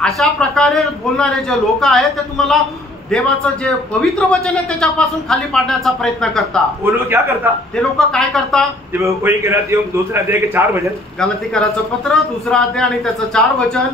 अशा प्रकारे बोलणारे जे लोक आहेत ते तुम्हाला देवाचं जे पवित्र वचन आहे त्याच्यापासून खाली पाडण्याचा प्रयत्न करता। वो लोग क्या करता? ते लोक काय करता? जब कोई गलातियों दूसरा अध्याय के 4 वचन, गलातिकराचं पत्र 2रा अध्याय आणि त्याचं 4 वचन,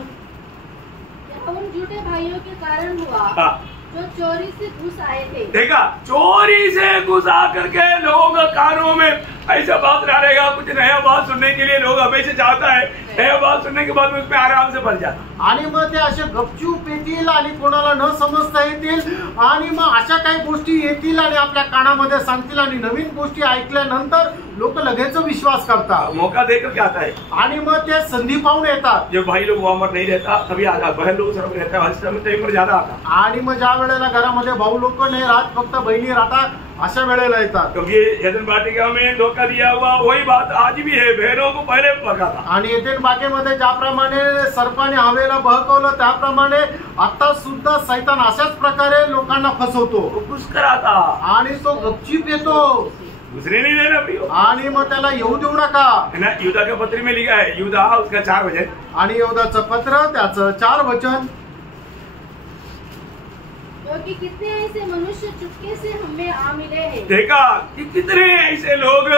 उन झूठे भाइयों के कारण हुआ जो चोरी से घुस आए थे। देखा, चोरी से घुस आ करके लोगों का कानों में ऐसा बात डालेगा। कुछ नया बात सुनने के लिए लोग हमेशा चाहता है, नया बात सुनने के बाद में उसमें आराम से भर जाता। आणि मग ते असे गपचूप येतील आणि कोणाला न समजता येतील आणि मग अशा काही गोष्टी येतील आणि आपल्या कानामध्ये सांगतील आणि नवीन गोष्टी ऐकल्यानंतर लोक लगेच विश्वास करतात। मौका देकर क्या आता है? आणि मग ते संधी पाहून येतात। जब भाई लोग वहां पर नहीं रहता तभी आता, बहन लोग सब रहता है, टाइम पर ज्यादा आता। आणि मग ज्या वेळेला घरामध्ये भाऊ लोक नाही राहत, फक्त बहिणी राहतात, अशा वेळेला येतात। क्योंकि एदन वाटिका में धोखा दिया हुआ वही बात आज भी है, बहनों को पहले भड़काता। आणि एदेन बागेमध्ये ज्याप्रमाणे सर्पाने हवेला बहकवलं त्याप्रमाणे आता सुद्धा सैतान अशाच प्रकारे लोकांना फसवतो। खुश कराता आणि तो गपचीप येतो, दूसरे नहीं देना प्रियो। आणि मग त्याला येऊ देऊ नका। ना, युदा के पत्र में लिखा है, युदा उसका 4 वचन, आणि यहूदाचं पत्र त्याचं 4 वचन, क्योंकि कितने ऐसे मनुष्य चुपके से हमें आ मिले हैं। देखा कि कितने ऐसे लोग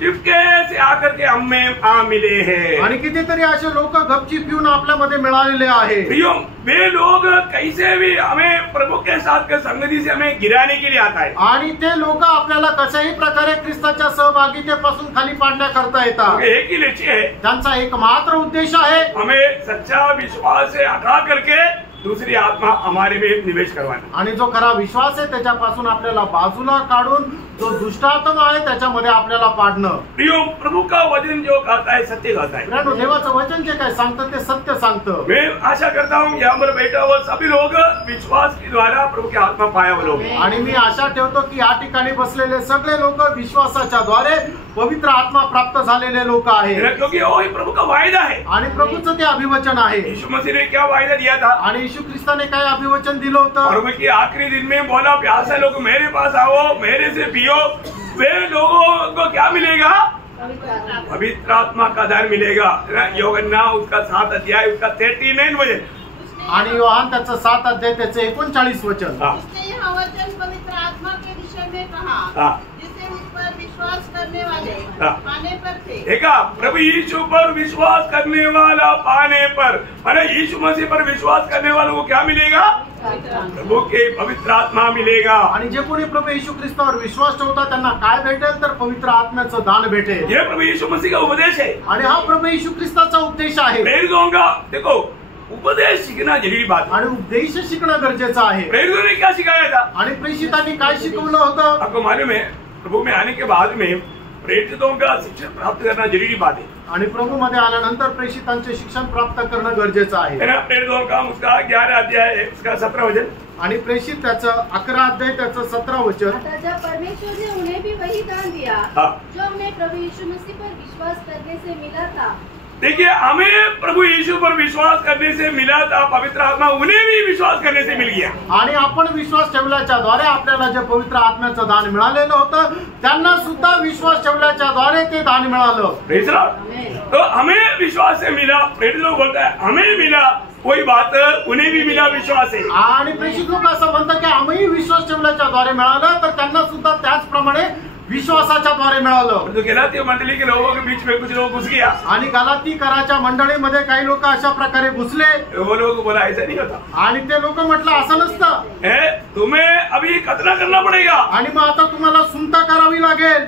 चुपके से आकर के हमें आ मिले हैं। आणि कितीतरी असे लोक गपचीप येऊन आपल्यामध्ये मिळालेले आहे। प्रियो, वे लोग कैसे भी हमें प्रभु के साथ के संगति से हमें गिराने के लिए आता है। आणि ते लोक आपल्याला कशाही प्रकारे ख्रिस्ताच्या सहभागितेपासून खाली पाडण्याकरता येतात। एक ही लक्ष्य है, त्यांचा एक मात्र उद्देश आहे, हमें सच्चा विश्वास से हटा करके दूसरी आत्मा हमारे में निवेश करवाना। आणि जो खरा विश्वास आहे त्याच्यापासून आपल्याला बाजूला काढून जो दुष्टात्मा आहे त्याच्यामध्ये आपल्याला पाडणं। प्रियो, प्रभु का वचन जो कहता है सत्य कहता है। फ्रेंड, देवाचं वचन जे काय सांगतं ते सत्य सांगतं। मैं आशा करता हूँ यहाँ पर बैठा हुआ सभी लोग विश्वास के द्वारा प्रभु की आत्मा पाया हुए लोग। आणि मी आशा ठेवतो की या ठिकाणी बसलेले सगळे लोक विश्वासाच्या द्वारे पवित्र आत्मा प्राप्त झालेले लोक आहेत। क्योंकि वही प्रभु का वायदा है। आणि प्रभूचं ते अभिवचन आहे। यीशु मसीह ने क्या वायदा दिया था? आणि येशू ख्रिस्ताने काय अभिवचन दिलं होतं? प्रभु के आखिरी दिन में बोला, प्यासे लोग मेरे पास आओ, मेरे से पियो। वे लोगों को क्या मिलेगा? पवित्र आत्मा का दान मिलेगा। यूहन्ना उसका 7 अध्याय उसका 39 वचन, आणि योहान त्याचं 7 अध्याय त्याचं 39 वचन। उसने यह वचन पवित्र आत्मा के विषय में कहा, जिसे उस पर विश्वास करने वाले पाने पर थे। देखा, प्रभु यीशु पर विश्वास करने वाला पाने पर, माने यीशु मसीह पर विश्वास करने वालों को क्या मिलेगा? प्रभु के पवित्र आत्मा मिलेगा। आणि जे कोणी प्रभू येशू ख्रिस्तावर विश्वास ठेवतात त्यांना काय भेटेल तर पवित्र आत्म्याचं दान भेटेल। ये प्रभु यीशु मसीह का उपदेश है आणि हा प्रभू येशू ख्रिस्ताचा उपदेश आहे। प्रेरितों का देखो उपदेश सीखना जरूरी बात है। आणि उपदेश शिकणं गरजेचं आहे। प्रेरितों ने क्या सिखाया था? आणि प्रेषितांनी काय शिकवलं होतं? आपको मालूम है, प्रभु में आने के बाद में प्रेरितों का शिक्षण प्राप्त करना जरूरी बात है। आणि प्रभू मध्ये आल्यानंतर प्रेषितांचे शिक्षण प्राप्त करणं गरजेचं आहे। प्रेरितों का उसका 11 अध्याय है, उसका 17 वचन। आणि प्रेषित त्याचं 11 अध्याय त्याचं 17 वचन। अतः जब परमेश्वर ने उन्हें भी वही दान दिया जो उन्हें प्रभु यीशु मसीह पर विश्वास करने से मिला था। देखिए, हमें प्रभु यीशु पर विश्वास करने से मिला था पवित्र आत्मा, उन्हें भी विश्वास करने से मिल गया। आणि आपण विश्वास ठेवल्याच्या द्वारे आपल्याला जे पवित्र आत्म्याचं दान मिळालेलं होतं त्यांना सुद्धा विश्वास ठेवल्याच्या द्वारे ते दान मिळालं। Praise Lord. तो हमें विश्वास से मिला, प्रेरित लोग बोलता है हमें मिला, कोई बात उन्हें भी मिला विश्वास है। आणि प्रेषित लोक असं म्हणतात की आम्ही विश्वास ठेवल्याच्या द्वारे मिळालं तर त्यांना सुद्धा त्याचप्रमाणे विश्वासाच्या द्वारे मिळालं। तो गलाती मंडली के लोगों के बीच में कुछ लोग घुस गया आणि गलातीकराच्या मंडळीमध्ये काही लोक अशा प्रकारे घुसले। वो लोग बोला ऐसा नहीं होता, आणि ते लोक म्हटलं असं नसतं, तुम्हें अभी खतना करना पड़ेगा आणि मग आता तुम्हाला सुनता करावी लागेल,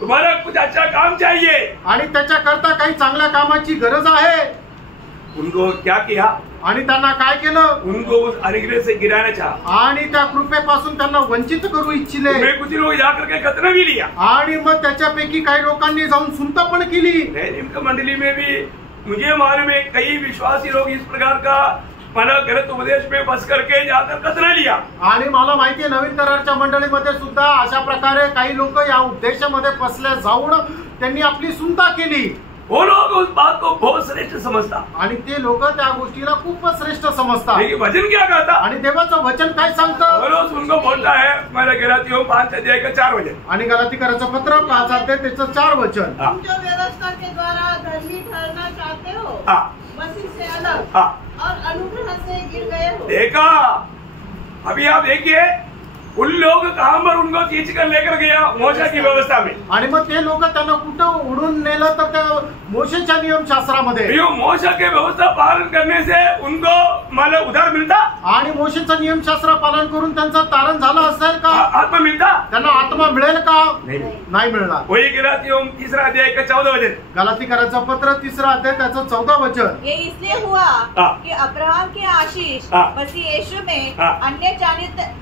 तुम्हाला कुछ अच्छा काम चाहिए आणि त्याच्याकरता काही चांगल्या कामाची गरज आहे। उनको क्या किया? आणि त्यांना काय केलं? उनको उस अनुग्रह से गिराना चाहा आणि त्या कृपेपासून त्यांना वंचित करू इच्छिले। कुछ लोग जाकर के खतना भी लिया आणि मग त्याच्यापैकी काही लोकांनी जाऊन सुनता पण केली। इनका मंडली में भी मुझे मालूम है कई विश्वासी लोग इस प्रकार का माना गलत उपदेश में बस करके जाकर खतना लिया। आणि मला माहिती आहे नवीन करारच्या मंडळीमध्ये सुद्धा अशा प्रकारे काही लोक या उपदेशामध्ये फसले जाऊन त्यांनी आपली सुनता केली। वो लोग उस बात को बहुत श्रेष्ठ समझता आणि ते लोक त्या गोष्टीला खूपच श्रेष्ठ समजतात। लेकिन वचन क्या कहता? आणि देवाचं वचन काय सांगतं? पौलुस उनको बोलता है, मैंने गलातियों 5 अध्याय का 4 वचन। आणि गलातीकराचं पत्र 5 अध्याय त्याचं 4 वचन। तुम जो व्यवस्था के द्वारा धर्मी ठहरना चाहते हो मसीह से अलग और अनुग्रह से गिर गए हो। देखा, अभी आप देखिए उन लोग कहां पर उनको खींच कर लेकर गया मोशे की व्यवस्था में। आणि मग ते लोक त्यांना कुठं उडून नेलं तर त्या मोशेच्या नियमशास्त्रामध्ये। मोशे के व्यवस्था पालन करने से उनको माला उधार मिलता आणि मोशेचं नियमशास्त्र पालन करून त्यांचं तारण झालं असेल का? आत्मा मिलता? त्यांना आत्मा मिळेल का? नाही मिळणार। वही गलातियों 3 अध्याय का 14 वचन। गलातीकराचं पत्र 3 अध्याय त्याचं 14 वचन। ये इसलिए हुआ कि अब्राहम की आशीष मसीह यीशु में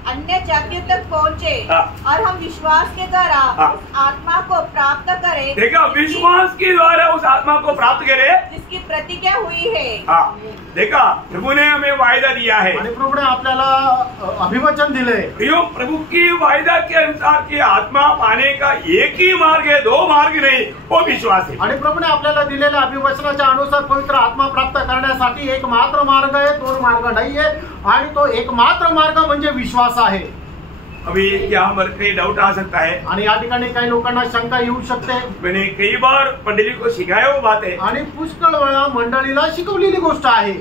अन्य जातियों तक पहुँचे और हम विश्वास के द्वारा उस आत्मा को प्राप्त करें। देखा, विश्वास के द्वारा उस आत्मा को प्राप्त करे जिसकी प्रतिज्ञा हुई है। देखा, प्रभु ने हमें वायदा दिया है आणि प्रभूने आपल्याला अभिवचन दिले। प्रभु की वायदा के अनुसार की आत्मा पाने का एक ही मार्ग है, 2 मार्ग नहीं, वो विश्वास है। आणि प्रभूने आपल्याला दिलेल्या अभिवचनाच्या अनुसार पवित्र आत्मा प्राप्त करण्यासाठी एक मात्र मार्ग आहे, 2 मार्ग नाहीये। आणि तो एक मात्र मार्ग म्हणजे विश्वास आहे। अभी यहाँ पर कई डाउट आ सकता है आणि या ठिकाणी काही लोकांना शंका येऊ शकते। मैंने कई बार मंडली को सिखाया वो बात है आणि पुष्कळ वेळा मंडळीला शिकवलेली गोष्ट आहे।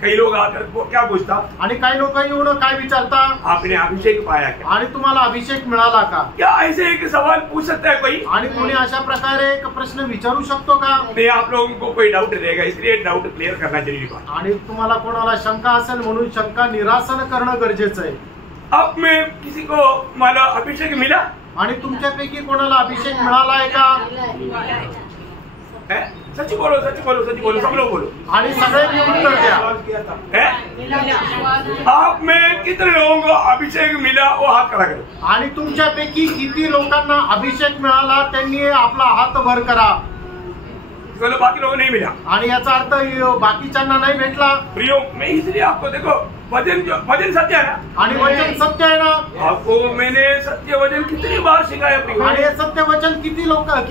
कई लोग आकर वो क्या पूछता? आणि काही लोक येऊन काय विचारता? आपने अभिषेक पाया क्या? आणि तुम्हाला अभिषेक मिळाला का? क्या ऐसे एक सवाल पूछ सकता है कोई? आणि कोणी अशा प्रकारे एक प्रश्न विचारू शकतो का? नहीं, आप लोगों को कोई डाउट रहेगा, इसलिए डाउट क्लियर करना जरूरी बात। आणि तुम्हाला कोणाला शंका असेल म्हणून शंका निरासन करणं गरजेचं आहे। अब में किसी को माला अभिषेक मिला? आणि तुमच्यापैकी कोणाला अभिषेक मिळाला आहे का? सच बोलो, सच बोलो, सच बोलो, सब लोग बोलो। आणि सगळ्यांनी उत्तर द्या। आप में कितने लोगों को अभिषेक मिला वो हाथ खड़ा करो। आणि तुमच्यापैकी किती लोकांना अभिषेक मिळाला त्यांनी आपला हात वर करा। बाकी लोगों नहीं मिला। आणि याचा अर्थ बाकीच्यांना नाही भेटला। प्रियो, मैं इसलिए आपको देखो वचन सत्य है ना, आणि वचन सत्य आहे ना। आपको मैंने सत्य वचन कितनी बार सिखाया प्रियो, आणि हे सत्य वचन किती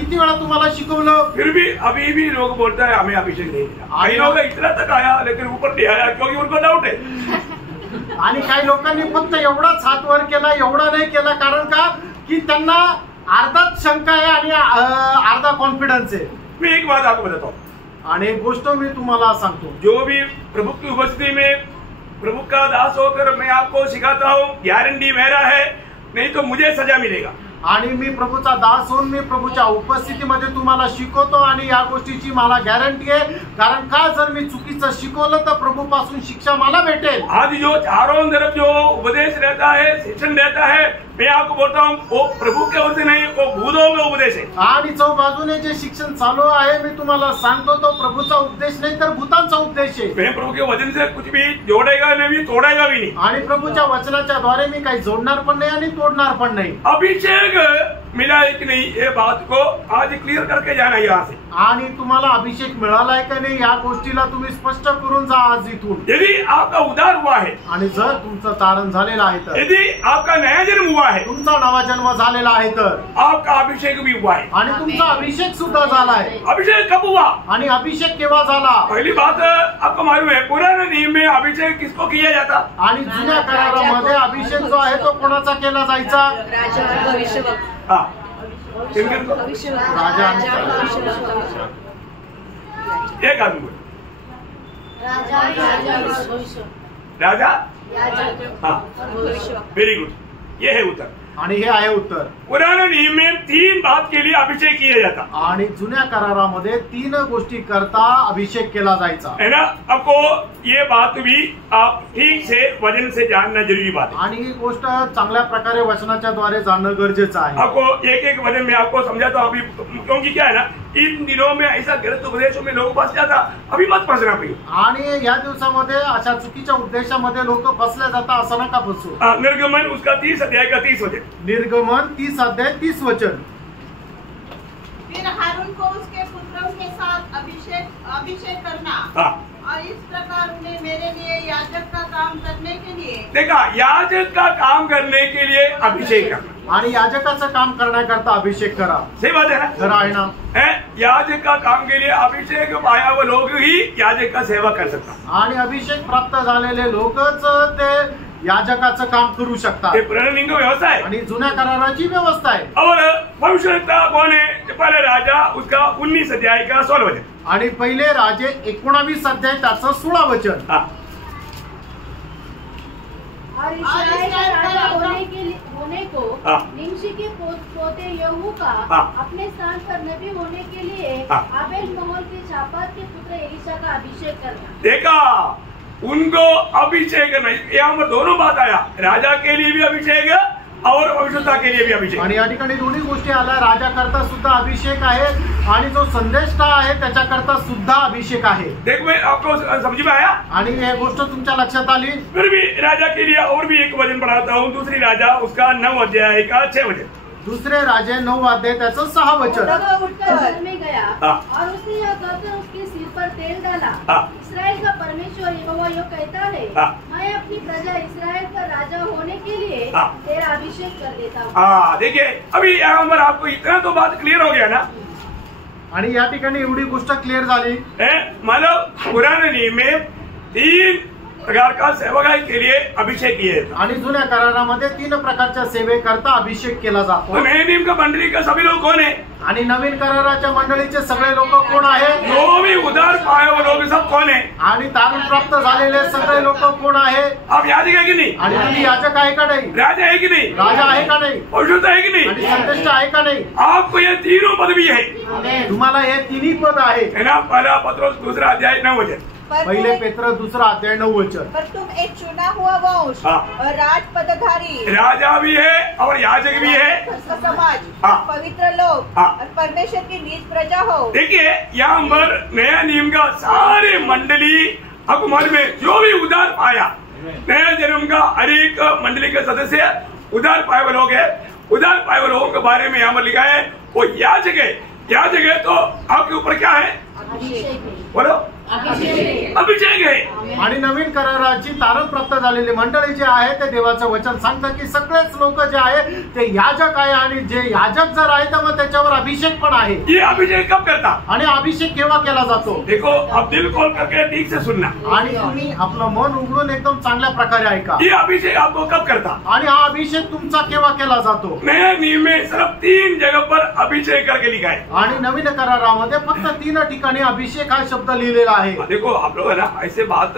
वेळा तुम्हाला शिकवलं। फिर भी अभी भी लोग बोलता है हमें अभिषेक नहीं मिला। कई लोग इतना तक आया लेकिन ऊपर नहीं आया क्योंकि उनको डाउट है। आणि काही लोकांनी फक्त एवढाच हात वर केला, एवढा नाही केला, कारण का की त्यांना अर्धाच शंका आहे आणि अर्धा कॉन्फिडन्स आहे। मैं एक बात आपको बताता हूँ, आणि एक गोष्ट मी तुम्हाला सांगतो, जो भी प्रभु की उपस्थिति में प्रभु का दास होकर मैं आपको सिखाता हूँ, गारंटी मेरा है, नहीं तो मुझे सजा मिलेगा। आणि मी प्रभूचा दास होऊन मी प्रभूच्या उपस्थितीमध्ये तुम्हाला शिकवतो आणि या गोष्टीची मला गॅरंटी आहे, कारण का जर मी चुकीचं शिकवलं तर प्रभू पासून शिक्षा मला भेटेल। आज जो चारों तरफ जो उपदेश रहता है, शिक्षण रहता है, मैं आपको बोलता हूँ वो प्रभु के ओर से नहीं, वो भूतों का उपदेश है। आणि चौबाजूने जे शिक्षण चालू आहे मी तुम्हाला सांगतो तो प्रभूचा उपदेश नाही तर भूतांचा उपदेश आहे। मैं प्रभु के वचन से कुछ भी जोड़ेगा नहीं, तोड़ेगा भी नहीं। आणि प्रभूच्या वचनाच्या द्वारे मी काही जोडणार पण नाही आणि तोडणार पण नाही। अभिषेक मिला है कि नहीं, ये बात को आज क्लियर करके जाना यहाँ से। आणि तुम्हाला अभिषेक मिळालाय का नाही या गोष्टीला तुम्ही स्पष्ट करून जा आज इथून। यदि आपका उद्धार हुआ है, आणि जर तुमचं तारण झालेलं आहे तर, यदि आपका नया जन्म हुआ है, तुमचा नवा जन्म झालेला आहे तर, आपका अभिषेक भी हुआ है। आणि तुमचा अभिषेक सुद्धा झाला आहे। अभिषेक कब हुआ? आणि अभिषेक केव्हा झाला? पहली बात आपको मालूम है, पुराने नियम में अभिषेक किसको किया जाता? आणि जुन्या करारामध्ये अभिषेक जो आहे तो कोणाचा केला जायचा? हाँ, किन-किन को? राजा आणि एक आदमी को। राजा, हाँ, वेरी गुड, ये है उत्तर। आणि हे आहे उत्तर। पुराने नियम में 3 बात के लिए अभिषेक किया जाता आणि जुन्या करारामध्ये 3 गोष्टी करता अभिषेक केला जायचा है ना। आपको ये बात भी आप ठीक से वचन से जानना जरूरी बात है। आणि ही गोष्ट चांगल्या प्रकारे वचनाच्या द्वारे जाणणं गरजेचं आहे। आपको एक एक वचन में आपको समझाता हूँ अभी, क्योंकि क्या है ना, इन दिनों में ऐसा गलत उपदेशों में लोग फंस जाता, अभी मत फंसना पड़े। आणि या दिवसामध्ये अशा चुकीच्या उपदेशामध्ये लोक फसले जातात, असं नका फसू। निर्गमन उसका 30 अध्याय का 30 वचन। निर्गमन 30 अध्याय 30 वचन। फिर हारून को उसके पुत्रों के साथ अभिषेक करना, और इस प्रकार उन्हें मेरे लिए याजक का काम करने के लिए, देखा, याजक का काम करने के लिए अभिषेक करना, आणि याजकाचं काम करण्याकरता अभिषेक करा। सही बात है ना? खरं आहे ना? याजक का काम के लिए अभिषेक पाया वो लोग ही याजक का सेवा कर सकता। आणि अभिषेक प्राप्त झालेले लोकच ते याजकाचं काम करू शकतात। ये पुराने नियम का व्यवस्था है आणि जुन्या कराराची व्यवस्था आहे। और भविष्यवक्ता कौन है? पहले राजा उसका 19 अध्याय का 16 वचन। आणि पहिले राजे 19 अध्याय त्याचं 16 वचन। और इस्राएल का राजा होने को निमशी के पोते यहू का अपने स्थान पर नबी होने के लिए आबेल महल के शापात के पुत्र एलीशा का अभिषेक करना। देखा, उनको अभिषेक नहीं, यहाँ पर दोनों बात आया, राजा के लिए भी अभिषेक और भविष्यवक्ता के लिए भी अभिषेक। आणि या ठिकाणी दोन्ही गोष्टी आल्या, राजा करता सुद्धा अभिषेक आहे आणि जो संदेष्टा आहे त्याच्याकरता सुद्धा अभिषेक आहे। देख, मैं आपको समझ में आया? आणि हे गोष्ट तुमच्या लक्षात आली? फिर भी राजा के लिए और भी एक वचन पढ़ाता हूँ, दूसरी राजा उसका 9 अध्याय का 6 वचन। दुसरे राजे 9 अध्याय त्याचं 6 वचन। तब उठकर घर में गया और उसने यह कहकर उसके सिर पर तेल डाला, इस्राएल का परमेश्वर यहोवा यो कहता है, मैं अपनी प्रजा इस्राएल पर राजा होने के लिए तेरा अभिषेक कर देता हूँ। देखिए, अभी यहाँ पर आपको इतना तो बात क्लियर हो गया ना। आणि या ठिकाणी एवढी गोष्ट क्लियर झाली। मतलब पुराने नियम में 3 प्रकार का सेवकाई के लिए अभिषेक किए जाता। आणि जुन्या करारामध्ये 3 प्रकारच्या सेवेकरता अभिषेक केला जातो। नए नियम का मंडली का सभी लोग कौन है? आणि नवीन कराराच्या मंडळीचे सगळे लोक कोण आहेत? जो भी उद्धार पाए वो लोग सब कौन है? आणि तारण प्राप्त झालेले सगळे लोक कोण आहे? आप याजक है कि नहीं? आणि तुम्ही याजक आहे का नाही? राजा है कि नहीं? राजा आहे का नाही? भविष्यवक्ता है कि आणि नहीं? संदेष्टा आहे का नाही? आपको ये तीनों पदवी है, तुम्हाला हे 3 पद आहे। है ना? पहला पत्रोस 2 अध्याय 9 वचन। पहिले पेत्र 2 अध्याय 9 वचन। पर तुम एक चुना हुआ वंश और राज पदधारी, राजा भी है और याजक भी है, उसका समाज, पवित्र लोग और परमेश्वर की निज प्रजा हो। देखिए, यहाँ पर नया नियम का सारे मंडली आपको मालूम है, जो भी उद्धार पाया, नया जन्म का हर एक मंडली के सदस्य उद्धार पाए हुए लोग है। उद्धार पाए हुए लोगों के बारे में यहाँ पर लिखा है वो याजक है। याजक है तो आपके ऊपर क्या है? बोलो, अभिषेक है। आणि नवीन कराराची तारण प्राप्त झालेली मंडळी जे आहे ते देवाचं वचन सांगतं की सगळेच लोक जे आहे ते याजक आहे, आणि जे याजक जर आहे तर मग त्याच्यावर अभिषेक पण आहे। ये अभिषेक कब करता? आणि अभिषेक केव्हा केला जातो? देखो, अब दिल खोल करके ठीक से सुनना। आणि तुम्ही आपलं मन उघडून एकदम चांगल्या प्रकारे ऐका। ये अभिषेक आपको कब करता? आणि हा अभिषेक तुमचा केव्हा केला जातो? नया नियम में सिर्फ 3 जगह पर अभिषेक करके लिखा है। आणि नवीन करारामध्ये फक्त 3 ठिकाणी अभिषेक हा शब्द लिहिलेला आहे। देखो, आप लोग है ना, ऐसे बात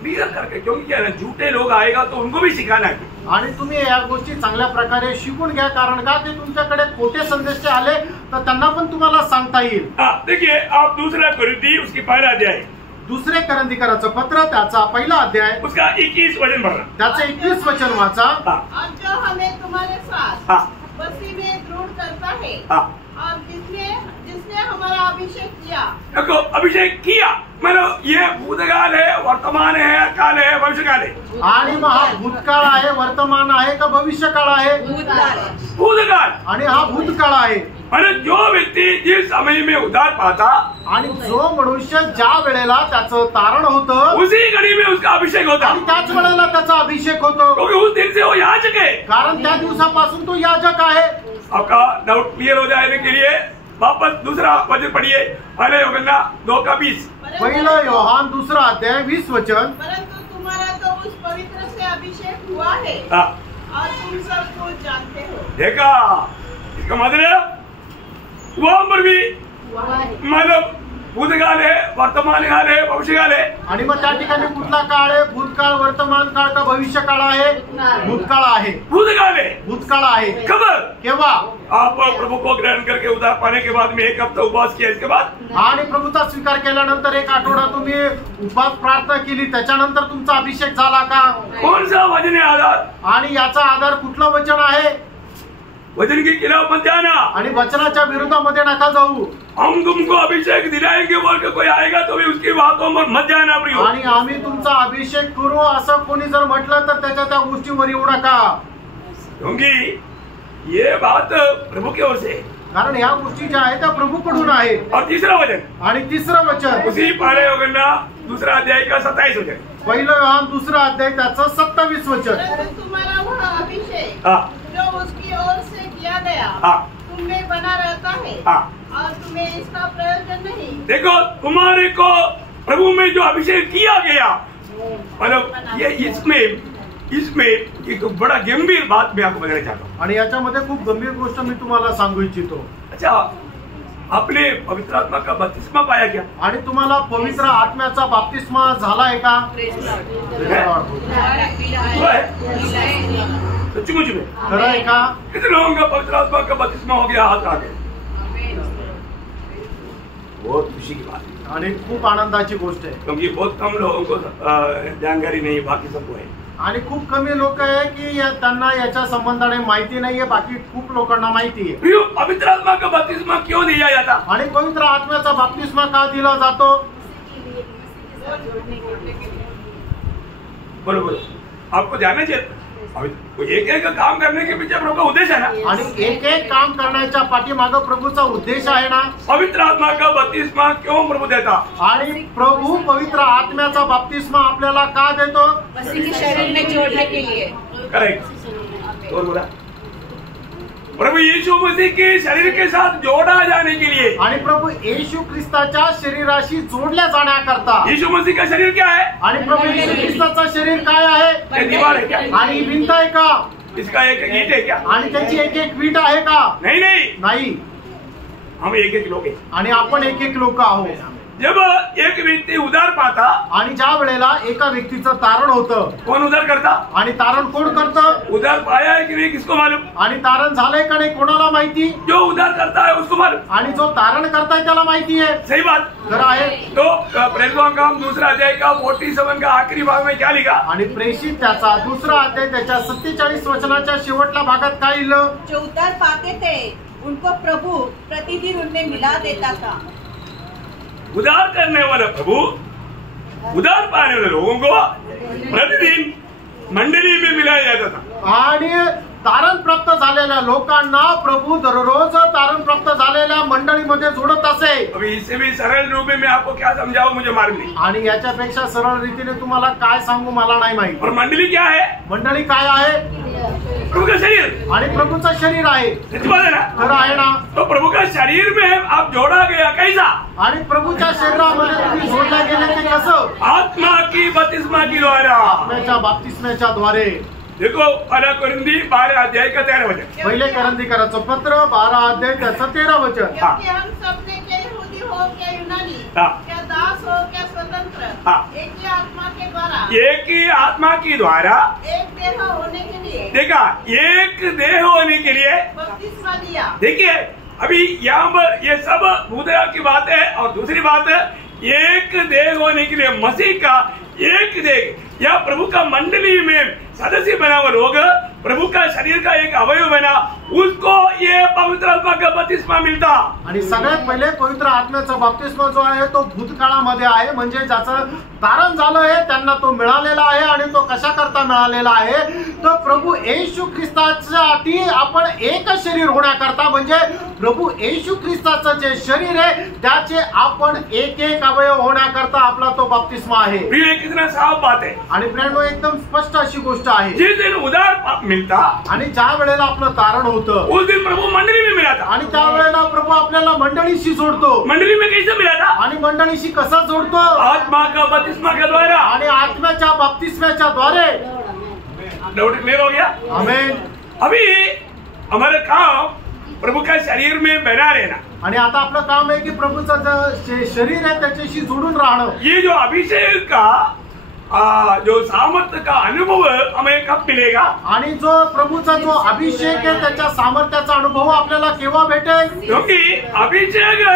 क्लियर करके, क्योंकि क्या है, झूठे लोग आएगा तो उनको भी सिखाना है। आणि तुम्ही या गोष्टी चांगल्या प्रकारे शिकून घ्या, कारण का ते तुमच्याकडे खोटे संदेश आले तर त्यांना पण तुम्हाला सांगता येईल. देखिए आप दूसरा कोरिन्थी उसकी पहला अध्याय, दुसरे करंदीकराचं पत्र त्याचा पहिला अध्याय उसका 21 वचन पढ़ना. त्याचं 21 वचन वाचा. और जो हमें तुम्हारे साथ मसीह में दृढ़ करता है और जिसने हमारा अभिषेक किया. देखो अभिषेक किया मतलब ये भूतकाल है, वर्तमान है, काल है, भविष्यकाल है. आणि मग हा भूतकाळ आहे, वर्तमान आहे का भविष्यकाळ आहे? भूतकाल. आणि हा भूतकाळ आहे. आणि जो व्यक्ती जिस समय में उद्धार पाता, आणि जो मनुष्य ज्या वेळेला त्याचं तारण होतं उसी घड़ी में उसका अभिषेक होता, आणि त्याच वेळेला त्याचा अभिषेक होतो, क्योंकि उस दिन से वो याजक है. कारण त्या दिवसापासून तो याजक आहे. आपका डाउट क्लियर हो जाने के लिए वापस दूसरा वचन पढ़िए, पहले यूहन्ना 2:20. पहिलं योहान दुसरा अध्याय 20 वचन. परंतु तुम्हारा तो उस पवित्र से अभिषेक हुआ है और तुम सब को जानते हो. देखा, इसका मतलब वहां पर भी मतलब भूतकाल है, वर्तमान काल है, भविष्यकाल है. आणि मग त्या ठिकाणी कुठला काळ आहे? भूतकाळ, वर्तमान काळ का भविष्यकाळ आहे? भूतकाळ आहे. भूतकाल है. भूतकाळ आहे. खबर केव्हा? आप प्रभु को ग्रहण करके उद्धार पाने के बाद में 1 हफ्ता उपवास किया, इसके बाद आणि प्रभूचा स्वीकार केल्यानंतर 1 आठवडा तुम्ही उपवास प्रार्थना केली, त्याच्यानंतर तुमचा अभिषेक झाला का? कौन सा वचन है आधार? आणि याचा आधार कुठलं वचन आहे? वचन के खिलाफ मत जाना. आणि वचनाच्या विरोधामध्ये नका जाऊ. हम तुमको अभिषेक दिलाएंगे बोल के कोई आएगा तो भी उसकी बातों पर मत जाना प्रियो. आणि आम्ही तुमचा अभिषेक करू असं कोणी जर म्हटलं तर त्याच्या त्या गोष्टीवर येऊ नका, क्योंकि ये बात प्रभु की ओर से है. कारण ह्या गोष्टी ज्या आहेत त्या प्रभूकडून आहे. और तीसरा वचन आणि तिसरं वचन उसी पहले यूहन्ना दूसरा अध्याय का 27 वचन. पहिलं योहान दुसरा अध्याय त्याचं 27 वचन. परंतु तुम्हारा वह अभिषेक जो उसकी ओर से किया गया तुम में बना रहता है और तुम्हें इसका प्रयोजन नहीं. देखो तुम्हारे को प्रभु में जो अभिषेक किया गया, मतलब ये इसमें एक बड़ा गंभीर बात मैं आपको बताना चाहता हूँ. आणि याच्यामध्ये खूप गंभीर गोष्ट मी तुम्हाला सांगू इच्छितो. अच्छा, आपने पवित्र आत्मा का बपतिस्मा पाया क्या? आणि तुम्हाला पवित्र आत्म्याचा बाप्तिस्मा झालाय का? सचमुच में खरं आहे का? कितने लोगों का पवित्र आत्मा का बपतिस्मा हो गया? हाथ आगे. बहुत खुशी की बात है आणि खूप आनंदाची गोष्ट आहे, क्योंकि बहुत कम लोगों को जानकारी नहीं, बाकी सबको है. आणि खूप कमी लोक आहे की त्यांना याच्या संबंधाने माहिती नाहीये, बाकी खूप लोकांना माहिती आहे. प्रियो, पवित्र आत्मा का बपतिस्मा क्यों दिया जाता? आणि पवित्र आत्म्याचा बाप्तिस्मा का दिला जातो? बरोबर, आपको जानना चाहिए. एक एक काम करने के पीछे प्रभु का उद्देश्य है ना, आणि एक एक काम करण्याच्या पाठीमागं प्रभूचा उद्देश आहे ना. पवित्र आत्मा का बपतिस्मा क्यों प्रभु देता? आणि प्रभू पवित्र आत्म्याचा बाप्तिस्मा आपल्याला का देतो? मसीह के शरीर में जोड़ने के लिए. करेक्ट. और बोला प्रभु यीशु मसीह के शरीर के साथ जोड़ा जाने के लिए. आणि प्रभू येशू ख्रिस्ताच्या शरीराशी जोडल्या जाण्याकरता. यीशु मसीह का शरीर क्या है? आणि प्रभू येशू ख्रिस्ताचा शरीर काय आहे? ये दीवार है क्या? आणि भिंत आहे का? इसका एक ईंट है क्या? आणि त्याची एक एक वीट आहे का? नहीं नहीं, नाही. हम एक एक लोग हैं. आणि आपण एक एक लोक आहोत. जब एक व्यक्ती उद्धार पाता, आणि ज्या वेळेला एका व्यक्तीचं तारण होतं, कौन उद्धार करता? आणि तारण कोण करतं? उद्धार पाया है कि नहीं किसको मालूम? आणि तारण झालंय का नाही कोणाला माहिती? जो उद्धार करता है उसको मालूम. आणि जो तारण करताय त्याला माहिती आहे. सही बात. खरं आहे. तो प्रेरितों का काम दूसरा अध्याय का 47 का आखिरी भाग में क्या लिखा? आणि प्रेषित त्याचा दुसरा अध्याय त्याच्या 47 वचनाच्या शेवटल्या भागात काय लिहिलं? जो उद्धार पाते थे उनको प्रभु प्रतिदिन उनमें मिला देता था. उद्धार करने वाला प्रभु उद्धार पाने वाले लोगों को प्रतिदिन मंडली में मिलाया जाता था. आणि तारण प्राप्त झालेल्या लोकांना प्रभू दररोज तारण प्राप्त झालेल्या मंडळीमध्ये जोडत असे. अभी इससे भी सरल रूप में मैं आपको क्या समझाऊं, मुझे मालूम नहीं. आणि याच्यापेक्षा सरळ रीतीने तुम्हाला काय सांगू मला नाही माहिती. और मंडली क्या है? मंडळी काय आहे? प्रभु का शरीर. आणि प्रभूचं शरीर आहे. सच्ची बात है ना? खरं आहे ना? तो प्रभु का शरीर में आप जोड़ा गया कैसा? आणि प्रभूच्या शरीरामध्ये तुम्ही जोडल्या गेले ते कसं? आत्मा की बपतिस्मा की द्वारा. आत्म्याच्या बाप्तिस्म्याच्या द्वारे. देखो पहला कोरिन्थी 12 अध्याय का 13 वचन. पहिले करंदीकराचं पत्र 12 अध्याय त्याचं 13 वचन. क्योंकि हम सब ने क्या यहूदी हो क्या यूनानी, क्या दास हो क्या स्वतंत्र, एक ही आत्मा के द्वारा एक ही आत्मा की द्वारा एक देह होने के लिए देखा, एक देह होने के लिए बपतिस्मा दिया। देखिए अभी यहाँ पर ये सब भूतया की बात है। और दूसरी बात है, एक देह होने के लिए मसीह का एक देह या प्रभु का मंडली में सदस्य बना हुआ लोग, प्रभु का शरीर का एक अवयव बना, उसको ये पवित्र आत्मा का बपतिस्मा मिळता। आणि सगळ्यात पहिले पवित्र आत्म्याचा बपतिस्मा जो आहे तो भूतकाळामध्ये आहे, म्हणजे ज्याचं तारण झालं आहे त्यांना तो मिळालेला आहे। आणि तो कशा करता मिळालेला आहे, तर प्रभू येशू ख्रिस्तासाठी आपण एक शरीर होण्याकरता, म्हणजे प्रभू येशू ख्रिस्ताचं जे शरीर आहे त्याचे आपण एक एक अवयव होण्याकरता आपला तो बपतिस्मा आहे। प्रिय कितना साफ बात है। आणि फ्रेंड एकदम स्पष्ट अशी गोष्ट आहे, जिस दिन उधार मिलता आणि ज्या वेळेला आपलं तारण होतं उस दिन प्रभु मंडली में मिला था। आणि त्या वेळेला प्रभू आपल्याला मंडळीशी जोडतो। मंडली में कैसे मिला था? आणि मंडळीशी कसा जोडतो? आत्मा का बपतिस्मा के द्वारा। आणि आत्म्याच्या बपतिस्म्याच्या द्वारे। डाउट क्लियर हो गया? आमेन। अभी हमारा काम प्रभु का शरीर में बना रहना। आणि आता आपलं काम आहे की प्रभूचं जे शरीर आहे त्याच्याशी जोडून राहणं। ये जो अभिषेक का जो सामर्थ्य का अनुभव हमें कब मिलेगा? आणि जो प्रभूचा जो अभिषेक आहे त्याच्या सामर्थ्याचा अनुभव आपल्याला केव्हा भेटेल? क्योंकि अभिषेक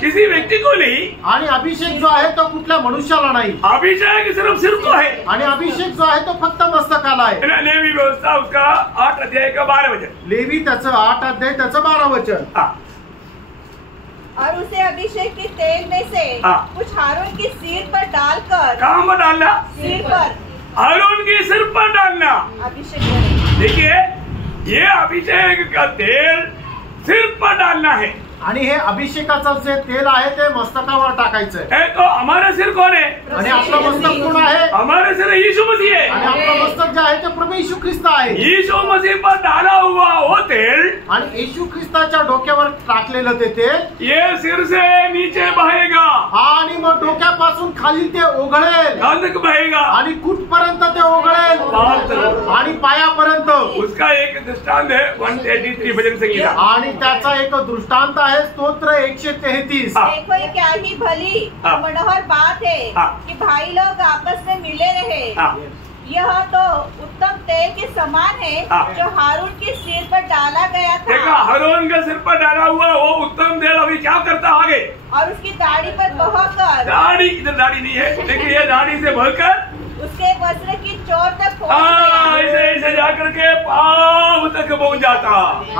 किसी व्यक्ति को नहीं, आणि अभिषेक जो आहे तो कुठल्या मनुष्याला नाही, अभिषेक सिर्फ सिर को है। आणि अभिषेक जो आहे तो फक्त मस्तकाला आहे। लेवी व्यवस्था उसका 8 अध्याय का 12 वचन। लेवी त्याचं 8 अध्याय त्याचं 12 वचन। और उसे अभिषेक के तेल में से कुछ हारून के सिर पर डालकर। कहाँ पर डालना? सिर पर। हारून के सिर पर डालना अभिषेक करें। देखिए ये अभिषेक का तेल सिर पर डालना है। आणि हे अभिषेकाचं जे तेल आहे ते मस्तकावर टाकायचं आहे। तो हमारा सिर कौन है? आणि आपलं मस्तक कोण आहे? हमारा सिर यीशु मसीह है। आणि आपलं मस्तक जे आहे ते प्रभू येशू ख्रिस्त आहे। यीशु मसीह पर डाला हुआ वो तेल, आणि येशू ख्रिस्ताच्या डोक्यावर टाकलेलं ते तेल ये सिर से नीचे बहेगा आणि मग डोक्यापासून खाली ते ओघळेल। कहाँ तक बहेगा? आणि कुठपर्यंत ते ओघळेल? आणि पायापर्यंत। उसका एक दृष्टांत है 133 भजन संगीता। आणि त्याचा एक दृष्टांत आहे स्तोत्र 133। देखो ये क्या ही भली मनोहर बात है कि भाई लोग आपस में मिले रहे। यह तो उत्तम तेल के समान है जो हारून के सिर पर डाला गया था। देखा, हारून के सिर पर डाला हुआ वो उत्तम तेल अभी क्या करता आगे? और उसकी दाढ़ी पर बहकर। दाढ़ी, इधर दाढ़ी नहीं है लेकिन ये दाढ़ी से बहकर उसके वस्त्र की चोर तक पहुंच गया। ऐसे ऐसे जाकर के पांव तक पहुंच जाता।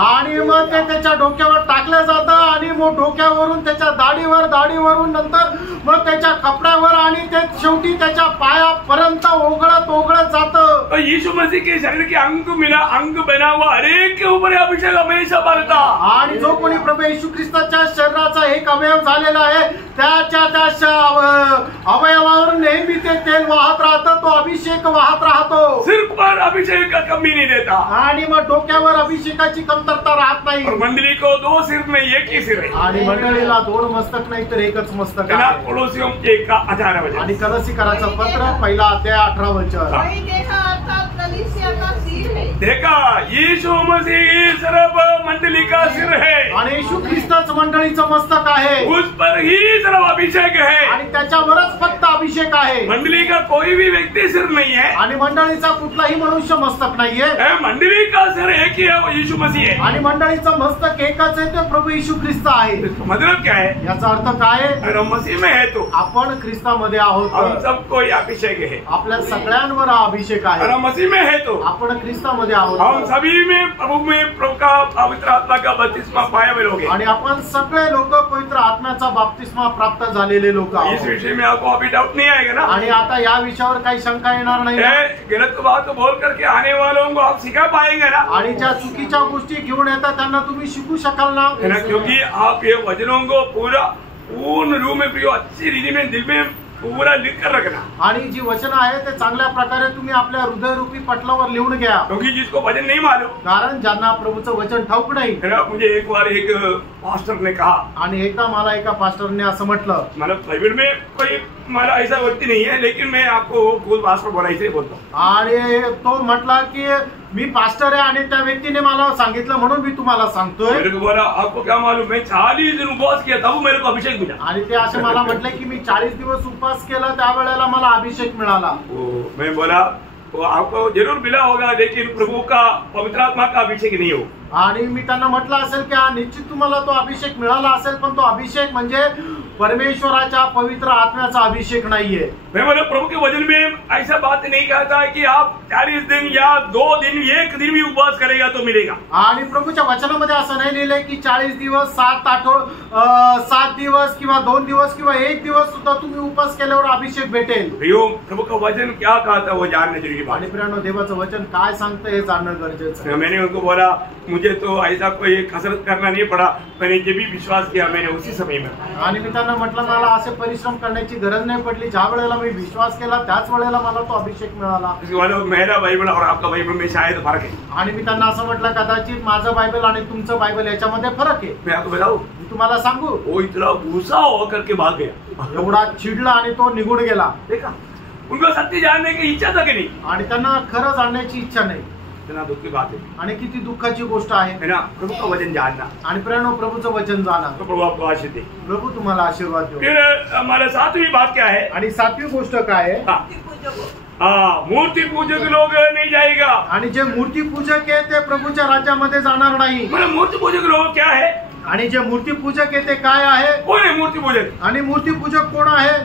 आणि मग ते त्याच्या डोक्यावर टाकलं जातं आणि मग डोक्यावरून त्याच्या दाढीवरून नंतर मग त्याच्या कपड्यावर आणि ते शेवटी त्याच्या पायापर्यंत ओघळत जातं। तो यीशु मसीह के शरीर के अंग बना हुआ हर एक के ऊपर अभिषेक हमेशा बनता। आणि जो कोणी प्रभू येशू ख्रिस्ताच्या शरीराचा एक अवयव झालेला आहे त्याच्या अवयवावर नेहमी ते तेल वाहत राहतं, तो अभिषेक वाहत राहतो। सिर पर अभिषेक का कमी नहीं देता। आणि मग डोक्यावर अभिषेकाची कमतरता राहत नाही। और मंडली को 2 सिर नहीं एक ही सिर है। आणि मंडळीला 2 मस्तक नाही तर एकच मस्तक आहे। कोलोसियम 1:18 वचन। आणि कलसीकराचं पत्र 1 अध्याय 18 वचन। वही देखा अर्थात कलीसिया का सिर है। देखा, यीशु मसीह सिर्फ मंडली का सिर है। आणि येशू ख्रिस्तच मंडळीचं मस्तक आहे। उस पर ही सिर्फ अभिषेक है। आणि त्याच्यावरच फक्त अभिषेक आहे। मंडली का कोई भी व्यक्ति सिर नहीं है। आणि मंडळीचा कुठलाही मनुष्य मस्तक नाहीये। मंडली का सिर एक ही है, वो यीशु मसीह है। आणि मंडळीचं मस्तक एकच आहे, ते प्रभू येशू ख्रिस्त आहे। मतलब क्या है? याचा अर्थ काय आहे? अगर हम मसीह में है तो आपण ख्रिस्तामध्ये आहोत, हम सबको ये अभिषेक है। आपल्या सगळ्यांवर हा अभिषेक अगर आहे। हम मसीह में है तो आपण ख्रिस्तामध्ये हम आहोत। सभी में प्रभु का पवित्र आत्मा का बपतिस्मा पाए हुए लोग हैं। आणि आपण सगळे लोक पवित्र आत्म्याचा बपतिस्मा प्राप्त झालेले लोक इस आहोत। विषय में आपको अभी डाउट नहीं आएगा ना? आणि आता या विषयावर काही शंका येणार नाही। गलत बात बोल करके आने वालों को आप सिखा पाएंगे ना? आणि ज्या चुकीच्या गोष्टी घेऊन येतात त्यांना तुम्ही शिकू शकाल ना? क्योंकि आप ये वचनों को पूर्ण रूप में अच्छी रीति में दिल में पूरा लिख कर रखना। आणि जी वचन आहे ते चांगल्या प्रकारे तुम्ही आपल्या हृदयरूपी पटलावर लिहून घ्या। क्योंकि जिसको वचन नहीं मालूम, कारण ज्यांना प्रभूचं वचन ठाऊक नाही। मुझे एक बार एक पास्टर ने कहा, आणि एकदा मला एका पास्टरने असं म्हटलं, मतलब बाइबल में कोई हमारा ऐसा व्यक्ति नहीं है लेकिन मैं आपको खुद पास्टर बोला इसे बोलता हूँ। आणि तो म्हटला की मी पास्टर आहे आणि त्या व्यक्तीने मला सांगितलं म्हणून मी तुम्हाला सांगतोय. मेरे को बोला आपको क्या मालूम, मैं 40 दिन उपवास किया तब मेरे को अभिषेक मिला. आणि ते असे मला म्हटले की मी 40 दिवस उपवास केला त्यावेळेला मला अभिषेक मिळाला. मैं बोला वो आपको जरूर मिला होगा लेकिन प्रभु का पवित्र आत्मा का अभिषेक नहीं हो. आणि मी त्यांना म्हटलं असेल की हा निश्चित तुम्हाला तो अभिषेक मिळाला असेल पण तो अभिषेक म्हणजे परमेश्वराच्या पवित्र आत्म्याचा अभिषेक नाहीये. मैं बोला प्रभु के वचन में ऐसा बात नहीं कहता है कि आप 40 दिन या 2 दिन 1 दिन भी उपवास करेगा तो मिलेगा. आणि प्रभूच्या वचनामध्ये असं नाही लिहिलंय की 40 दिवस 7 दिवस किंवा 2 दिवस किंवा 1 दिवस सुद्धा तुम्ही उपवास केल्यावर अभिषेक भेटेल. प्रभु का वचन क्या कहता है वो जानने जरूरी बात. आणि प्रियानो देवाचं वचन काय सांगतं हे जाणणं गरजेचं आहे. मैंने उनको बोला मुझे तो ऐसा कोई कसरत करना नहीं पड़ा, मैंने जब भी विश्वास किया मैंने उसी समय में. आणि मी त्यांना म्हटलं मला असे परिश्रम करण्याची गरज नाही पडली, ज्या वेळेला मी विश्वास केला त्याच वेळेला मला तो अभिषेक मिळाला. मेरा बाइबल और आपका बाइबल में शायद फर्क है. आणि मी त्यांना असं म्हटलं कदाचित माझं बायबल आणि तुमचं बायबल याच्यामध्ये फरक आहे. मैं आपको बताऊं, मी तुम्हाला सांगू, वो इतना गुस्सा होकर के भाग गया. एवढा चिडला आणि तो निघून गेला. देखा, उनको सत्य जानने की इच्छा था कि नहीं. आणि त्यांना खरं जाणण्याची इच्छा नाही. इतना दुख की बात है. आणि किती दुःखाची गोष्ट आहे है ना. प्रभु का वचन जानना. आणि प्रियानो प्रभूचं वचन जाणा. तो प्रभु आपको आशीष दे. प्रभू तुम्हाला आशीर्वाद देऊ. फिर हमारा 7वीं बात क्या है. आणि 7वी गोष्ट काय आहे. मूर्ति पूजक लोग नहीं जाएगा. आणि जे मूर्ती पूजक आहे ते प्रभूच्या राज्यामध्ये जाणार नाही. मतलब मूर्ति पूजक लोग क्या है. आणि जे मूर्ती पूजक आहे ते काय आहे. कौन है मूर्ति पूजक. आणि मूर्ती पूजक कोण आहे.